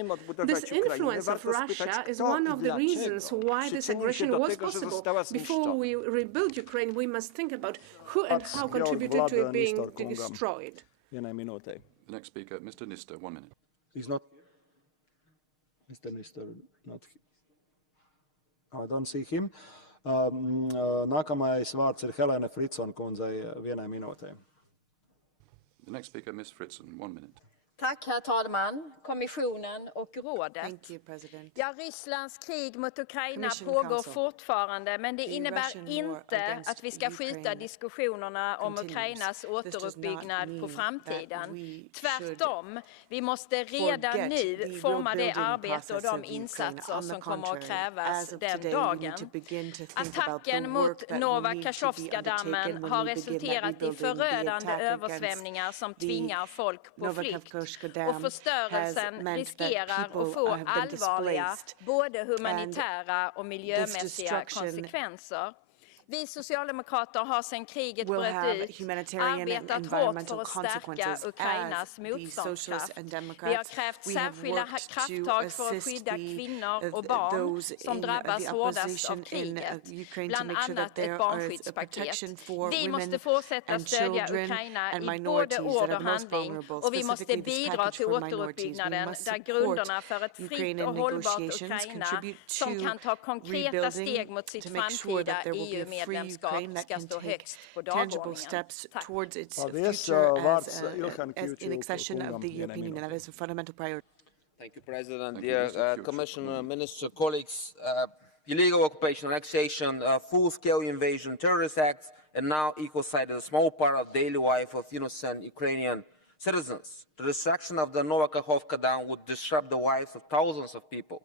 This influence of Russia is one of the reasons why this aggression was possible. Before we rebuild Ukraine, we must think about who and how contributed to it being destroyed. The next speaker, Mr. Nister, 1 minute. He's not. Mr. Nister, not. I don't see him. Nākamais vārds ir Helēna Fritzon kundzei 1 minūtē. The next speaker, Ms. Fritzon, 1 minute. Tack, herr talman, kommissionen och rådet. Thank you, President. Ja, Rysslands krig mot Ukraina pågår fortfarande, men det innebär inte att vi ska skjuta diskussionerna om Ukrainas återuppbyggnad på framtiden. Tvärtom, vi måste redan nu forma det arbete och de insatser som kommer att krävas den dagen. Attacken mot Nova Kakhovka-dammen har resulterat i förödande översvämningar som tvingar folk på flykt. Och förstörelsen riskerar att få allvarliga, både humanitära och miljömässiga konsekvenser. Vi socialdemokrater har sedan kriget bröt ut arbetat hårt för att stärka Ukrainas motståndskraft. Vi har krävt särskilda krafttag för att skydda kvinnor och barn som drabbas hårdast av kriget, bland annat ett barnskyddspaket. Vi måste fortsätta stödja Ukraina i både ord och handling, och vi måste bidra till återuppbyggnaden där grunderna för ett fritt och hållbart Ukraina som kan ta konkreta steg mot sitt framtida EU-medlemskap ska stå högst på dagordningen. Steps towards its future as in accession of the European Union. That is a fundamental priority. Thank you, President. Dear Commissioner, Minister, colleagues, illegal occupation, annexation, full-scale invasion, terrorist acts, and now ecocide is a small part of daily life of innocent Ukrainian citizens. The destruction of the Nova Kakhovka dam would disrupt the lives of thousands of people,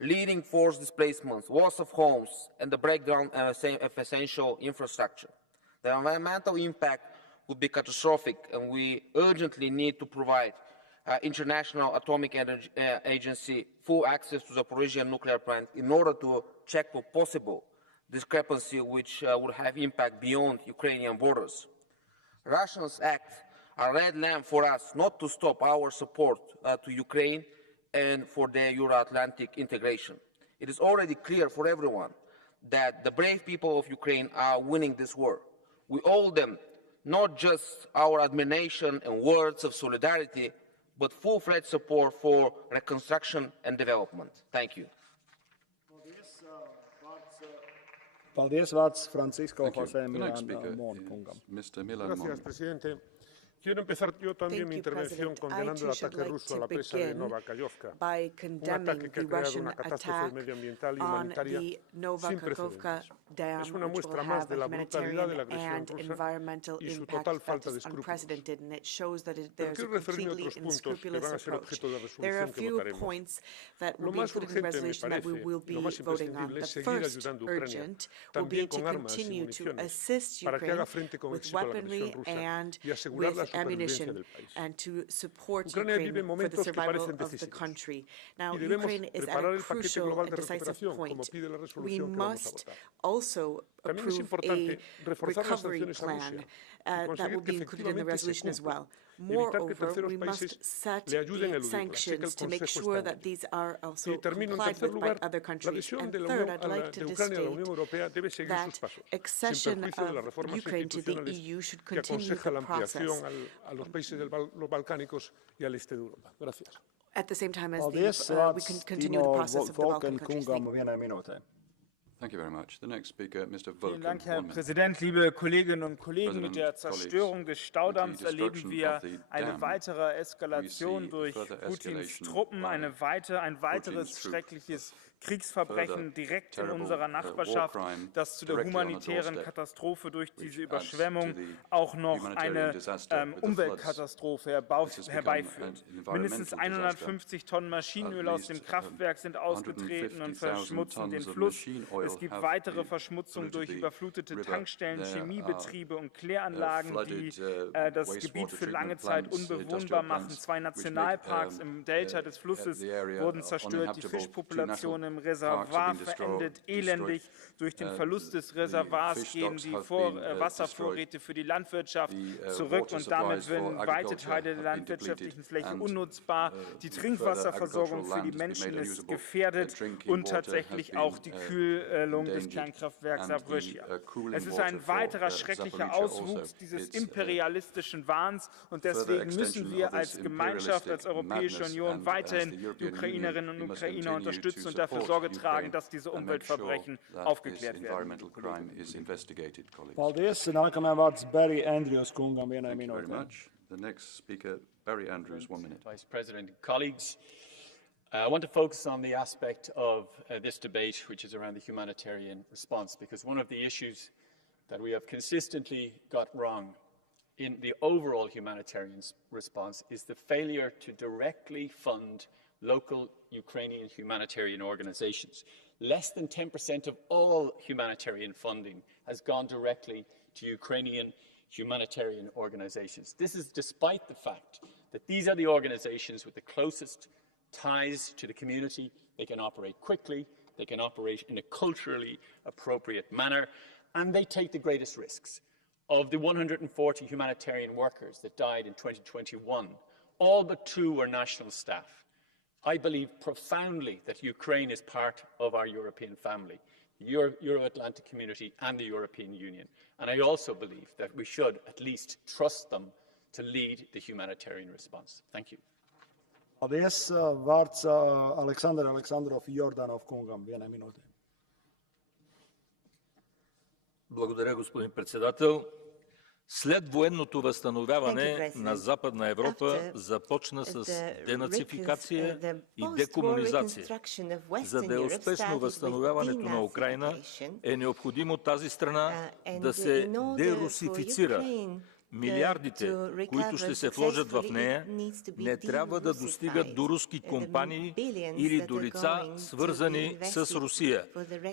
leading forced displacements, loss of homes, and the breakdown of essential infrastructure. The environmental impact would be catastrophic, and we urgently need to provide International Atomic Energy Agency full access to the Zaporizhzhia nuclear plant in order to check for possible discrepancy which would have impact beyond Ukrainian borders. Russians act a red lamp for us not to stop our support to Ukraine and for their Euro-Atlantic integration. It is already clear for everyone that the brave people of Ukraine are winning this war. We owe them not just our admiration and words of solidarity, but full-fledged support for reconstruction and development. Thank you. Paldies, vārds Francisco José Milan Mon kungam. Mr. Milan Mon. Gracias, presidente. Quiero empezar yo también mi intervención condenando el ataque ruso a la presa de Nova Kakhovka, un ataque que ha creado una catástrofe medioambiental y humanitaria sin precedentes. Es una muestra más de la brutalidad de la agresión rusa y su total falta de escrúpulos. Pero quiero referirme a otros puntos que van a ser objeto de resolución que votaremos. Lo más urgente, me parece, y lo más imprescindible es seguir ayudando a Ucrania, también con armas y municiones, para que haga frente con éxito a la agresión rusa y asegurar la ammunition and to support Ukraine for the survival of the country. Now, Ukraine is at a crucial and decisive point. We must also approve a recovery plan that will be included in the resolution as well. Moreover, we must set the sanctions to make sure that these are also complied with by other countries. And third, I'd like to state that accession of Ukraine to the EU should continue the process at the same time as we can continue the process of the Balkan countries. Thank you very much. The next speaker, Mr. Vielen Vulcan. Dank, Herr Präsident, liebe Kolleginnen und Kollegen. Mit der Zerstörung des Staudamms erleben wir eine weitere Eskalation durch Putins Truppen, ein weiteres schreckliches Kriegsverbrechen direkt in unserer Nachbarschaft, das zu der humanitären Katastrophe durch diese Überschwemmung auch noch eine Umweltkatastrophe herbeiführt. Mindestens 150 Tonnen Maschinenöl aus dem Kraftwerk sind ausgetreten und verschmutzen den Fluss. Es gibt weitere Verschmutzung durch überflutete Tankstellen, Chemiebetriebe und Kläranlagen, die das Gebiet für lange Zeit unbewohnbar machen. 2 Nationalparks im Delta des Flusses wurden zerstört. Die Fischpopulation im Reservoir verendet elendig. Durch den Verlust des Reservoirs gehen die Wasservorräte für die Landwirtschaft zurück und damit werden weite Teile der landwirtschaftlichen Fläche unnutzbar. Die Trinkwasserversorgung für die Menschen ist gefährdet und tatsächlich auch die Kühlung des Kernkraftwerks Zaporizhzhia. Es ist ein weiterer schrecklicher Auswuchs dieses imperialistischen Wahns und deswegen müssen wir als Gemeinschaft, als Europäische Union weiterhin die Ukrainerinnen und Ukrainer unterstützen und dafür Sorge tragen, dass diese Umweltverbrechen aufgeklärt werden. Paldies. Nākamajam vārds Barry Andrews kungam vienai minūtei. The next speaker, Barry Andrews, 1 minute. Vice President, colleagues, I want to focus on the aspect of this debate, which is around the humanitarian response, because one of the issues that we have consistently got wrong in the overall humanitarian response is the failure to directly fund local Ukrainian humanitarian organizations. Less than 10% of all humanitarian funding has gone directly to Ukrainian humanitarian organizations. This is despite the fact that these are the organizations with the closest ties to the community. They can operate quickly, they can operate in a culturally appropriate manner, and they take the greatest risks. Of the 140 humanitarian workers that died in 2021, all but 2 were national staff. I believe profoundly that Ukraine is part of our European family, the Euro-Atlantic community and the European Union. And I also believe that we should at least trust them to lead the humanitarian response. Thank you. Paldies. Vārds Aleksandar Aleksandrov Jordanov kungam vienai minūtei. Благодаря, господин председател. След военното възстановяване на Западна Европа започна с денацификация и декомунизация. За да е успешно възстановяването на Украйна, е необходимо тази страна да се дерусифицира. Милиардите, които ще се вложат в нея, не трябва да достигат до руски компании или до лица, свързани с Русия.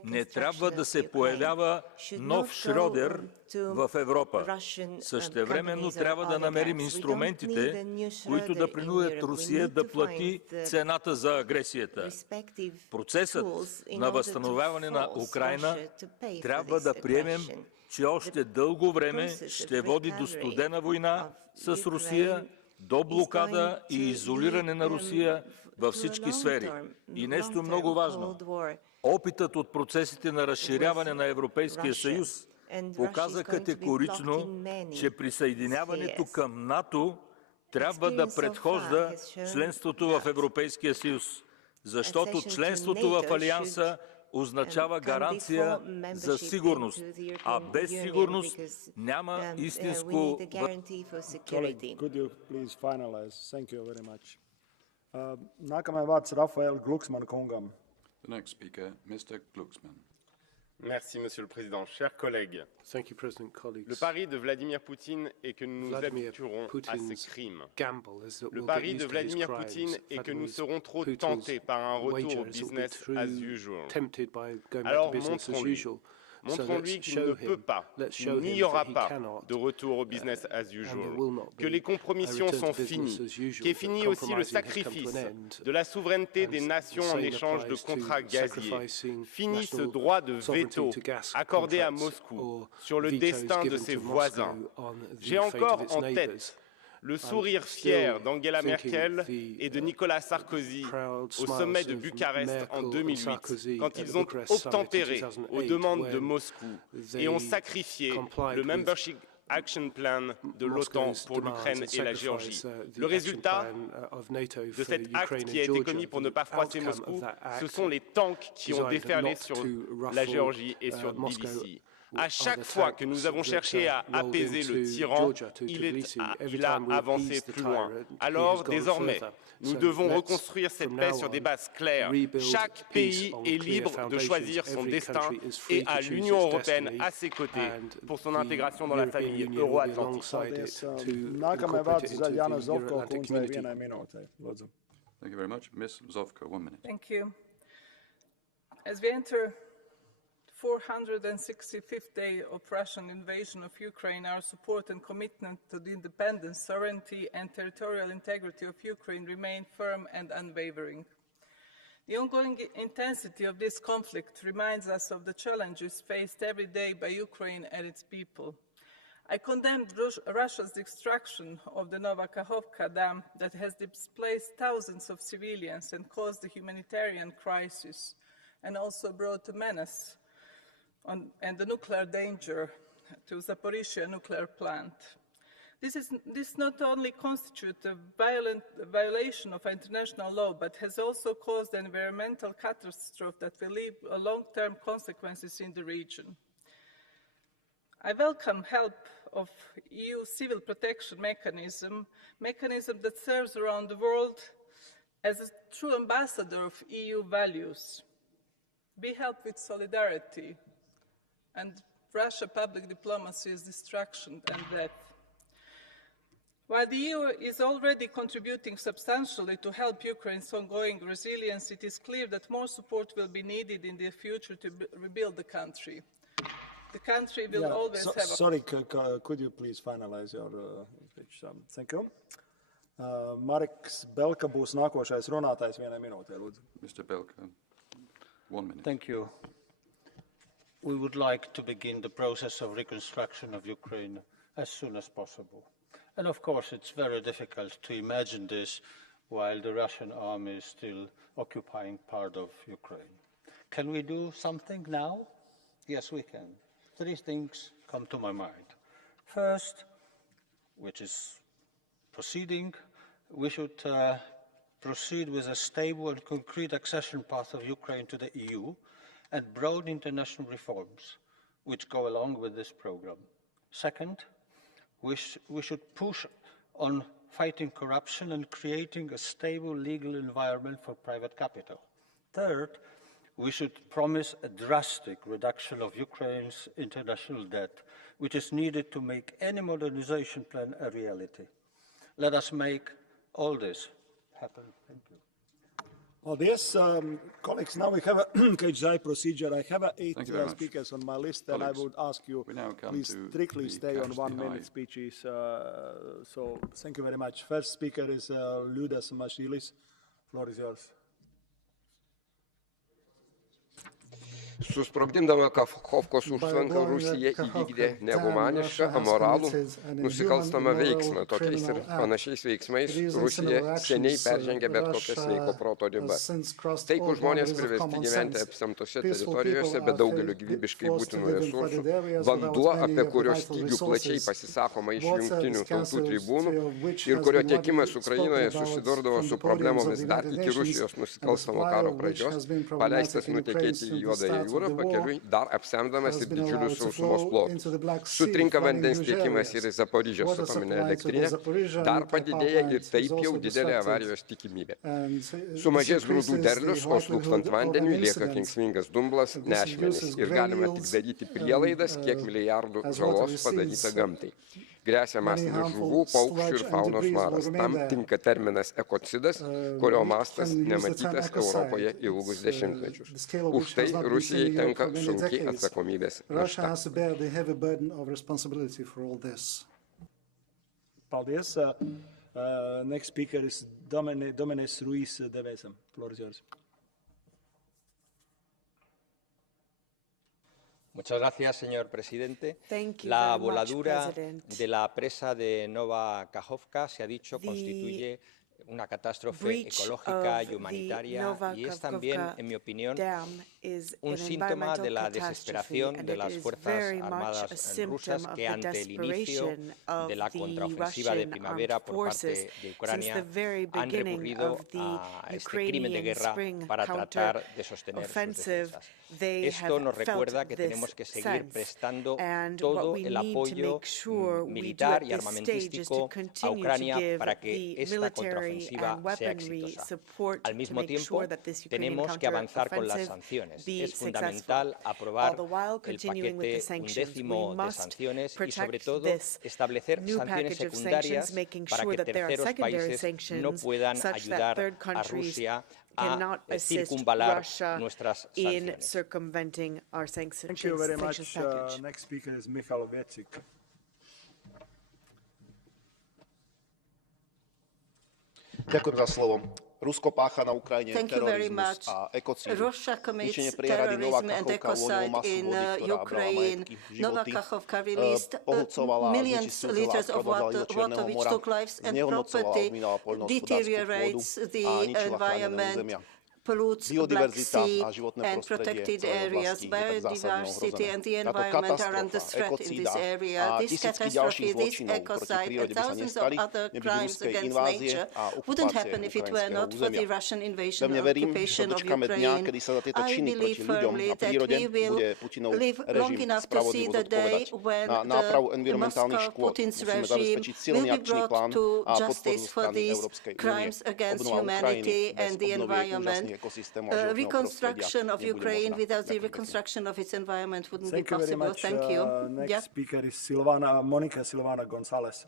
Не трябва да се появява нов Шрьодер в Европа. Същевременно трябва да намерим инструментите, които да принудят Русия да плати цената за агресията. Процесът на възстановяване на Украйна трябва да приемем, че още дълго време ще води до студена война с Русия, до блокада и изолиране на Русия във всички сфери. И нещо много важно. Опитът от процесите на разширяване на Европейския съюз показа категорично, че присъединяването към НАТО трябва да предхожда членството в Европейския съюз, защото членството в Алианса означава гаранция за сигурност, а без сигурност няма истинско... Nākamajam vārds Rafael Glucksmann kungam. The next speaker, Mr. Glucksmann. Merci, Monsieur le Président. Chers collègues, Thank you, President, colleagues. Le pari de Vladimir Poutine est que nous nous habituerons à ces crimes. Le pari de Vladimir Poutine est que nous serons trop tentés par un retour au business as usual. Alors montrons-lui. Montrons-lui qu'il ne peut pas, qu'il n'y aura pas de retour au business as usual, que les compromissions sont finies, qu'est fini aussi le sacrifice de la souveraineté des nations en échange de contrats gaziers, fini ce droit de veto accordé à Moscou sur le destin de ses voisins. J'ai encore en tête Le sourire fier d'Angela Merkel et de Nicolas Sarkozy au sommet de Bucarest en 2008, quand ils ont obtempéré aux demandes de Moscou et ont sacrifié le Membership Action Plan de l'OTAN pour l'Ukraine et la Géorgie. Le résultat de cet acte qui a été commis pour ne pas froisser Moscou, ce sont les tanks qui ont déferlé sur la Géorgie et sur Tbilissi. À chaque fois que nous avons cherché à apaiser le tyran, il a avancé plus loin. Alors, désormais, nous devons reconstruire cette paix sur des bases claires. Chaque pays est libre de choisir son destin et a l'Union européenne à ses côtés pour son intégration dans la famille euro-atlantique. Thank you very much. Ms. Zovko, 1 minute. Thank you. As we enter 465th day of Russian invasion of Ukraine, our support and commitment to the independence, sovereignty and territorial integrity of Ukraine remain firm and unwavering. The ongoing intensity of this conflict reminds us of the challenges faced every day by Ukraine and its people. I condemned Russia's destruction of the Nova Kakhovka dam that has displaced thousands of civilians and caused a humanitarian crisis, and also brought a menace and the nuclear danger to Zaporizhzhia nuclear plant. This not only constitutes a violent violation of international law, but has also caused an environmental catastrophe that will leave long-term consequences in the region. I welcome help of EU civil protection mechanism that serves around the world as a true ambassador of EU values. Be helped with solidarity and Russia public diplomacy's destruction and death. While the EU is already contributing substantially to help Ukraine's ongoing resilience, it is clear that more support will be needed in the future to rebuild the country. The country will always have... Sorry, could you please finalize your speech? Thank you. Mareks Belka būs nākošais runātājs 1 minūtē, lūdzu. Mr. Belka, 1 minute. Thank you. We would like to begin the process of reconstruction of Ukraine as soon as possible. And of course, it's very difficult to imagine this while the Russian army is still occupying part of Ukraine. Can we do something now? Yes, we can. 3 things come to my mind. First, which is proceeding, we should proceed with a stable and concrete accession path of Ukraine to the EU and broad international reforms which go along with this program. Second, we should push on fighting corruption and creating a stable legal environment for private capital. Third, we should promise a drastic reduction of Ukraine's international debt, which is needed to make any modernization plan a reality. Let us make all this happen. Thank you. Paldies, colleagues. Now we have a KHI procedure. I have 8 speakers on my list, and I would ask you, please strictly stay on 1-minute speeches. So thank you very much. First speaker is Liudas Mašilis. Floor is yours. Susprogdindama Kakhovkos užtvanką Rusija įvykdė nehumanišką, amoralų, nusikalstamą veiksmą. Tokiais ir panašiais veiksmais Rusija seniai peržengė bet kokias sveiko proto ribas. Taikų žmonės privesti gyventi apsemtose teritorijose be daugelio gyvybiškai būtinų resursų, vanduo, apie kurio stygių plačiai pasisakoma iš jungtinių tautų tribūnų ir kurio tiekimas Ukrainoje susidurdavo su problemomis dar iki Rusijos nusikalstamo karo pradžios, paleistas nutekėti į Juodąją jūrą, pakeliui dar apsemdamas ir didžiulius sausumos plotus. Sutrinka vandens tiekimas ir Zaporizhzhios atominė elektrinė, dar padidėja ir taip jau didelė avarijos tikimybė. Sumažės grūdų derlius, o slūgstant vandeniui lieka kenksmingas dumblas, nešmenys ir galima tik daryti prielaidas, kiek milijardų žalos padaryta gamtai. Grėsia masinis žuvų, paukščių ir faunos maras. Tam tinka terminas ekocidas, kurio mastas nematytas Europoje ilgus dešimtmečius. Už tai Rusijai tenka sunki atsakomybės našta. Paldies. Next speaker is Dominic Ruiz Devesa. Floor is yours. Muchas gracias, señor presidente. La voladura de la presa de Nova Kakhovka, se ha dicho, constituye una catástrofe ecológica y humanitaria y es también, en mi opinión, un síntoma de la desesperación de las Fuerzas Armadas rusas que ante el inicio de la contraofensiva de primavera por parte de Ucrania han recurrido a este crimen de guerra para tratar de sostener sus defensas. Esto nos recuerda que tenemos que seguir prestando todo el apoyo militar y armamentístico a Ucrania para que esta contraofensiva sea exitosa. Al mismo tiempo, tenemos que avanzar con las sanciones. Es fundamental aprobar el paquete 11º de sanciones y, sobre todo, establecer sanciones secundarias para que terceros países no puedan ayudar a Rusia a circunvalar nuestras sanciones. Thank you very much. Next speaker is Michal Vecik. Ďakujem za slovo. Rusko pácha na Ukrajine terorizmus a ekocíd. Ničenie prihrady Nova Kakhovka uvoľnilo masu vody, ktorá brala majetky, životy, pohlcovala ľudí z cudzela a odvádzala ich do Čierneho mora, znehodnocovala, odmínala poľnohospodársku pôdu a ničila chránené územia. Biodiverzita a životné prostredie celej oblasti je tak zásadne ohrozené. Táto katastrofa, ekocída a tisícky ďalších zločinov proti prírode by sa nestali, neby ruskej invázie a okupácie ukrajinského územia. Pevne verím, že dočkáme dňa, kedy sa za tieto činy proti ľuďom a prírode bude Putinov režim spravodlivo zodpovedať. Na nápravu environmentálnych škôd musíme zabezpečiť silný akčný plán a podporu strany Európskej únie. Obnova Ukrajiny bez obnovy úžasných reconstruction of Ukraine without the reconstruction of its environment wouldn't be possible. Thank you. Next speaker is Monica Silvana González.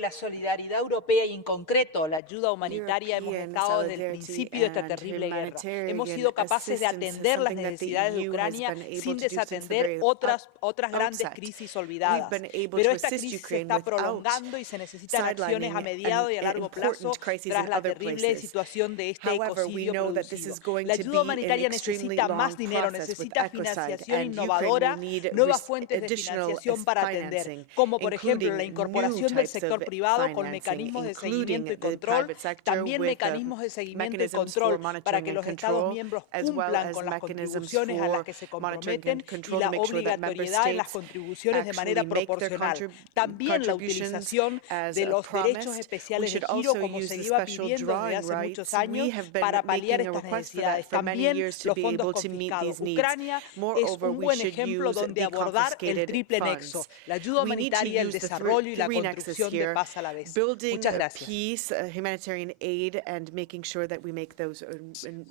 La solidaridad europea y en concreto la ayuda humanitaria hemos estado desde el principio de esta terrible guerra. Hemos sido capaces de atender las necesidades de Ucrania sin desatender otras grandes crisis olvidadas. Pero esta crisis se está prolongando y se necesitan acciones a mediano y a largo plazo tras la terrible situación de este ecocidio producido. La ayuda humanitaria necesita más dinero, necesita financiación innovadora, nuevas fuentes de financiación para atender, como por ejemplo la incorporación del sector privado con mecanismos de seguimiento y control, también mecanismos de seguimiento y control para que los Estados miembros cumplan con las contribuciones a las que se comprometen y la obligatoriedad en las contribuciones de manera proporcional. También la utilización de los derechos especiales de giro, como se iba pidiendo desde hace muchos años, para paliar estas necesidades. También los fondos confiscados. Ucrania es un buen ejemplo donde abordar el triple nexo, la ayuda humanitaria, el desarrollo y la construcción de paz a la vez. Building peace, humanitarian aid, and making sure that we make those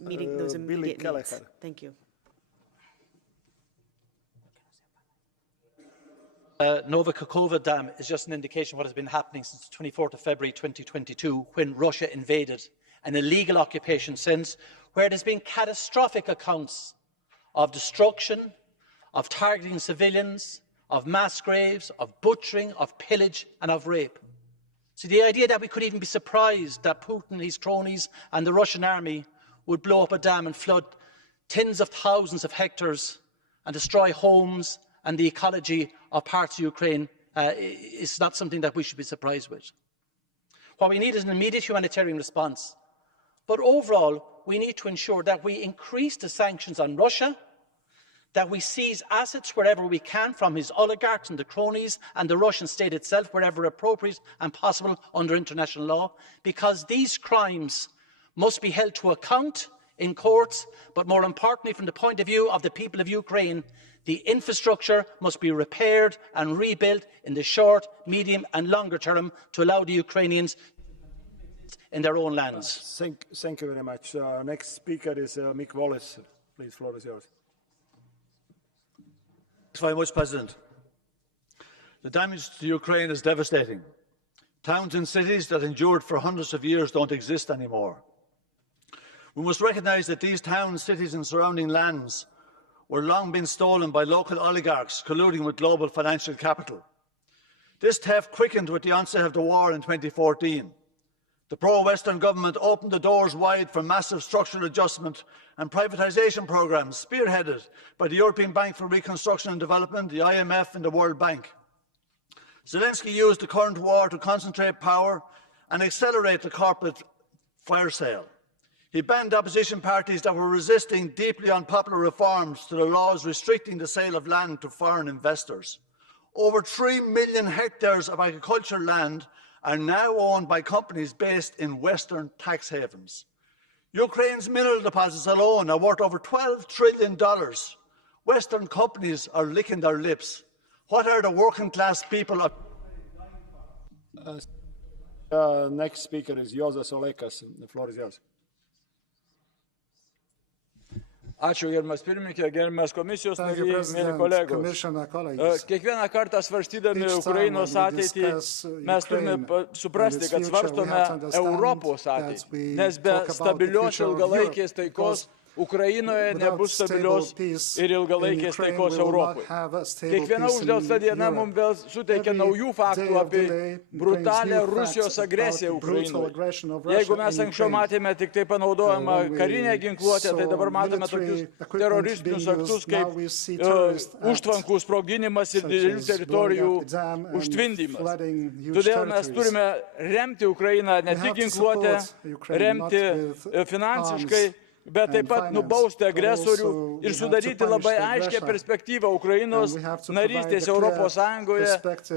meeting those immediate needs. Thank you. Nova Kakhovka Dam is just an indication of what has been happening since the 24th of February 2022, when Russia invaded, an illegal occupation since, where there's been catastrophic accounts of destruction, of targeting civilians, of mass graves, of butchering, of pillage and of rape. So the idea that we could even be surprised that Putin, his cronies and the Russian army would blow up a dam and flood tens of thousands of hectares and destroy homes and the ecology of parts of Ukraine is not something that we should be surprised with. What we need is an immediate humanitarian response. But overall, we need to ensure that we increase the sanctions on Russia, that we seize assets wherever we can from his oligarchs and the cronies and the Russian state itself wherever appropriate and possible under international law, because these crimes must be held to account in courts, but more importantly from the point of view of the people of Ukraine, the infrastructure must be repaired and rebuilt in the short, medium and longer term to allow the Ukrainians in their own lands. Thank you very much. Next speaker is Mick Wallace. Please, floor is yours. Thanks very much, President. The damage to Ukraine is devastating. Towns and cities that endured for hundreds of years don't exist anymore. We must recognise that these towns, cities and surrounding lands were long been stolen by local oligarchs colluding with global financial capital. This theft quickened with the onset of the war in 2014. The pro-Western government opened the doors wide for massive structural adjustment and privatisation programmes spearheaded by the European Bank for Reconstruction and Development, the IMF and the World Bank. Zelensky used the current war to concentrate power and accelerate the corporate fire sale. He banned opposition parties that were resisting deeply unpopular reforms to the laws restricting the sale of land to foreign investors. Over 3 million hectares of agricultural land are now owned by companies based in Western tax havens. Ukraine's mineral deposits alone are worth over $12 trillion. Western companies are licking their lips. What are the working class people of... Next speaker is Jozas Olekas. The floor is yours. Ačiū, gerbiamas pirmininkė, gerbiamas komisijos nariai, mėly kolegos. Kiekvieną kartą svarstydami Ukrainos ateitį, mes turime suprasti, kad svarstome Europos ateitį, nes be stabilios ilgalaikės taikos Ukrainoje nebus stabilios ir ilgalaikės taikos Europoje. Kiekviena uždelsta diena mums vėl suteikia naujų faktų apie brutalią Rusijos agresiją Ukrainoje. Jeigu mes anksčiau matėme tik tai panaudojamą karinę ginkluotę, tai dabar matome tokius teroristinius aktus kaip užtvankų sprogdinimas ir didelių teritorijų užtvindymas. Todėl mes turime remti Ukrainą ne tik ginkluotę, remti finansiškai, bet taip pat nubausti agresorių ir sudaryti labai aiškę perspektyvą Ukrainos narystės Europos Sąjungoje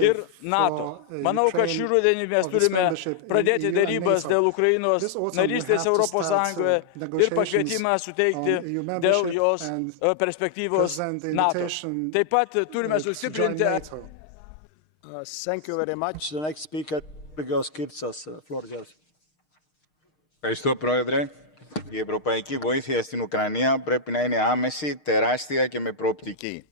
ir NATO. Manau, kad šį rudenį mes turime pradėti darybas dėl Ukrainos narystės Europos Sąjungoje ir pakvietimą suteikti dėl jos perspektyvos NATO. Taip pat turime sustiprinti... Thank you very much. The next speaker, Georgios Kirtsas. Floor is yours. Ευχαριστώ, Πρόεδρε. Η ευρωπαϊκή βοήθεια στην Ουκρανία πρέπει να είναι άμεση, τεράστια και με προοπτική.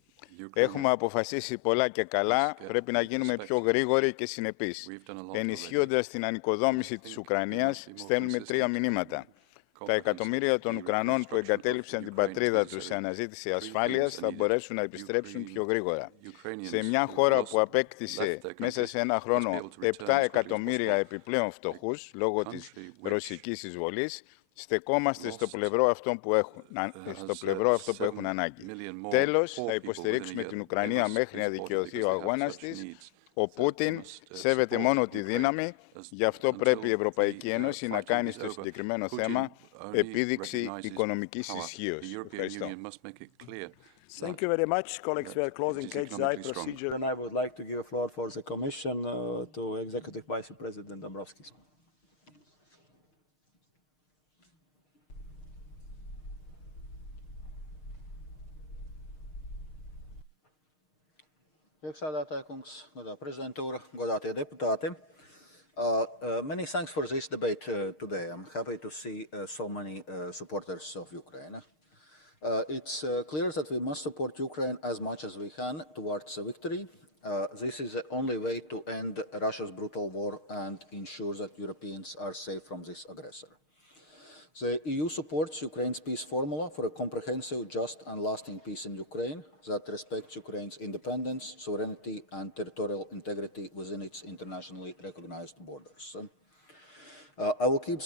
Έχουμε αποφασίσει πολλά και καλά, πρέπει να γίνουμε πιο γρήγοροι και συνεπείς. Ενισχύοντας την ανοικοδόμηση της Ουκρανίας, στέλνουμε 3 μηνύματα. Τα εκατομμύρια των Ουκρανών που εγκατέλειψαν την πατρίδα τους σε αναζήτηση ασφάλειας θα μπορέσουν να επιστρέψουν πιο γρήγορα. Σε μια χώρα που απέκτησε μέσα σε ένα χρόνο 7 εκατομμύρια επιπλέον φτωχούς λόγω της ρωσικής εισβολής, στεκόμαστε στο πλευρό αυτό που έχουν ανάγκη. Τέλος, θα υποστηρίξουμε την Ουκρανία μέχρι να δικαιωθεί ο αγώνας της. Ο Πούτιν σέβεται μόνο τη δύναμη, γι' αυτό πρέπει η Ευρωπαϊκή Ένωση να κάνει στο συγκεκριμένο θέμα επίδειξη οικονομικής ισχύως. Ευχαριστώ. Thank you very much, colleagues. We are closing KHDI procedure, and I would like to give a floor for the Commission to Executive Vice President Dombrovskis. Priekšsēdētāja kungs, godātā prezidentūra, godātie deputāti. Many thanks for this debate today. I'm happy to see so many supporters of Ukraine. It's clear that we must support Ukraine as much as we can towards a victory. This is the only way to end Russia's brutal war and ensure that Europeans are safe from this aggressor. The EU supports Ukraine's peace formula for a comprehensive, just and lasting peace in Ukraine that respects Ukraine's independence, sovereignty and territorial integrity within its internationally recognized borders. I will keep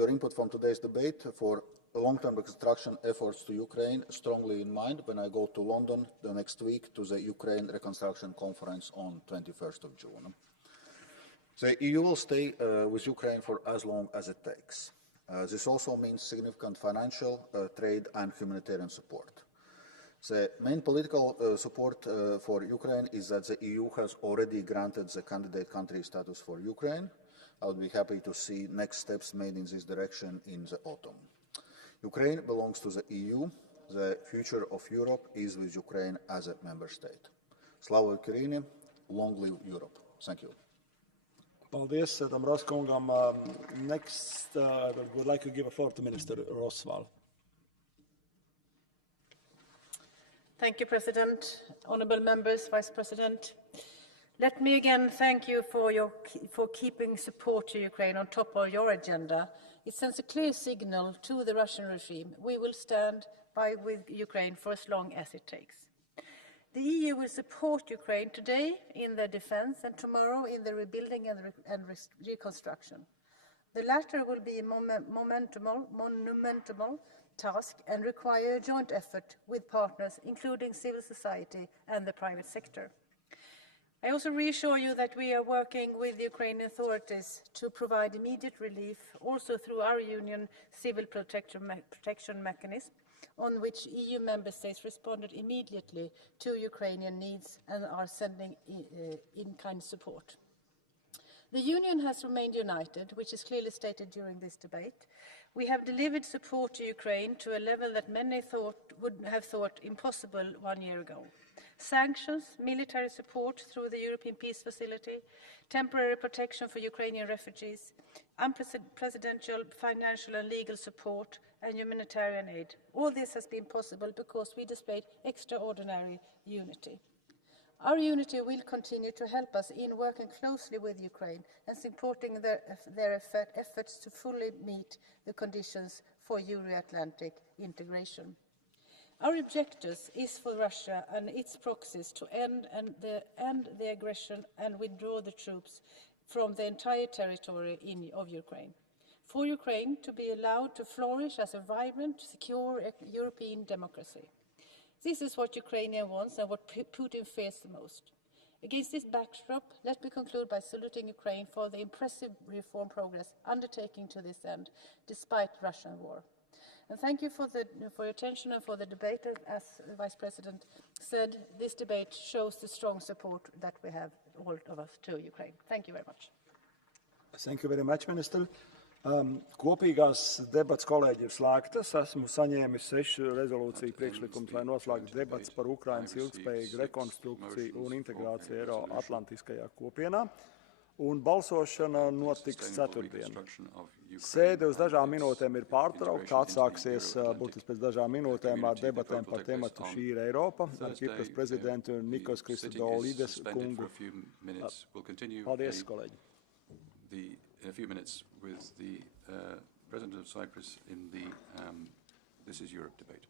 your input from today's debate for long-term reconstruction efforts to Ukraine strongly in mind when I go to London the next week to the Ukraine Reconstruction Conference on 21st of June. The EU will stay with Ukraine for as long as it takes. This also means significant financial, trade and humanitarian support. The main political support for Ukraine is that the EU has already granted the candidate country status for Ukraine. I would be happy to see next steps made in this direction in the autumn. Ukraine belongs to the EU. The future of Europe is with Ukraine as a member state. Slava Ukraini, long live Europe. Thank you. Paldies, Dombrovskungam. Next, I would like to give a floor to Minister Rosvall. Thank you, President. Honourable members, Vice President. Let me again thank you for keeping support to Ukraine on top of your agenda. It sends a clear signal to the Russian regime. We will stand by with Ukraine for as long as it takes. The EU will support Ukraine today in their defense and tomorrow in the rebuilding and reconstruction. The latter will be a monumental task and require a joint effort with partners, including civil society and the private sector. I also reassure you that we are working with the Ukrainian authorities to provide immediate relief, also through our Union Civil Protection Mechanism, on which EU member states responded immediately to Ukrainian needs and are sending in-kind support. The Union has remained united, which is clearly stated during this debate. We have delivered support to Ukraine to a level that many would have thought impossible 1 year ago. Sanctions, military support through the European Peace Facility, temporary protection for Ukrainian refugees, unprecedented financial and legal support, and humanitarian aid. All this has been possible because we displayed extraordinary unity. Our unity will continue to help us in working closely with Ukraine and supporting their efforts to fully meet the conditions for Euro-Atlantic integration. Our objective is for Russia and its proxies to end the aggression and withdraw the troops from the entire territory of Ukraine. For Ukraine to be allowed to flourish as a vibrant, secure European democracy. This is what Ukraine wants and what Putin fears the most. Against this backdrop, let me conclude by saluting Ukraine for the impressive reform progress undertaking to this end, despite Russian war. And thank you for your attention and for the debate. As the Vice President said, this debate shows the strong support that we have, all of us, to Ukraine. Thank you very much. Thank you very much, Minister. Kopīgās debats, kolēģi, ir slēgtas. Esmu saņēmis 6 rezolūciju priekšlikumus, lai noslēgtu debats par Ukrainas ilgspējīgu rekonstrukciju un integrāciju Eiro-Atlantiskajā kopienā. Un balsošana notiks ceturtdien. Sēde uz dažām minūtēm ir pārtraukta. Atsāksies būtiski pēc dažām minūtēm ar debatēm par tematu Šī ir Eiropa ar Kipras prezidentu Nikos Christodoulides kungu. Paldies, kolēģi. In a few minutes with the President of Cyprus in the This is Europe debate.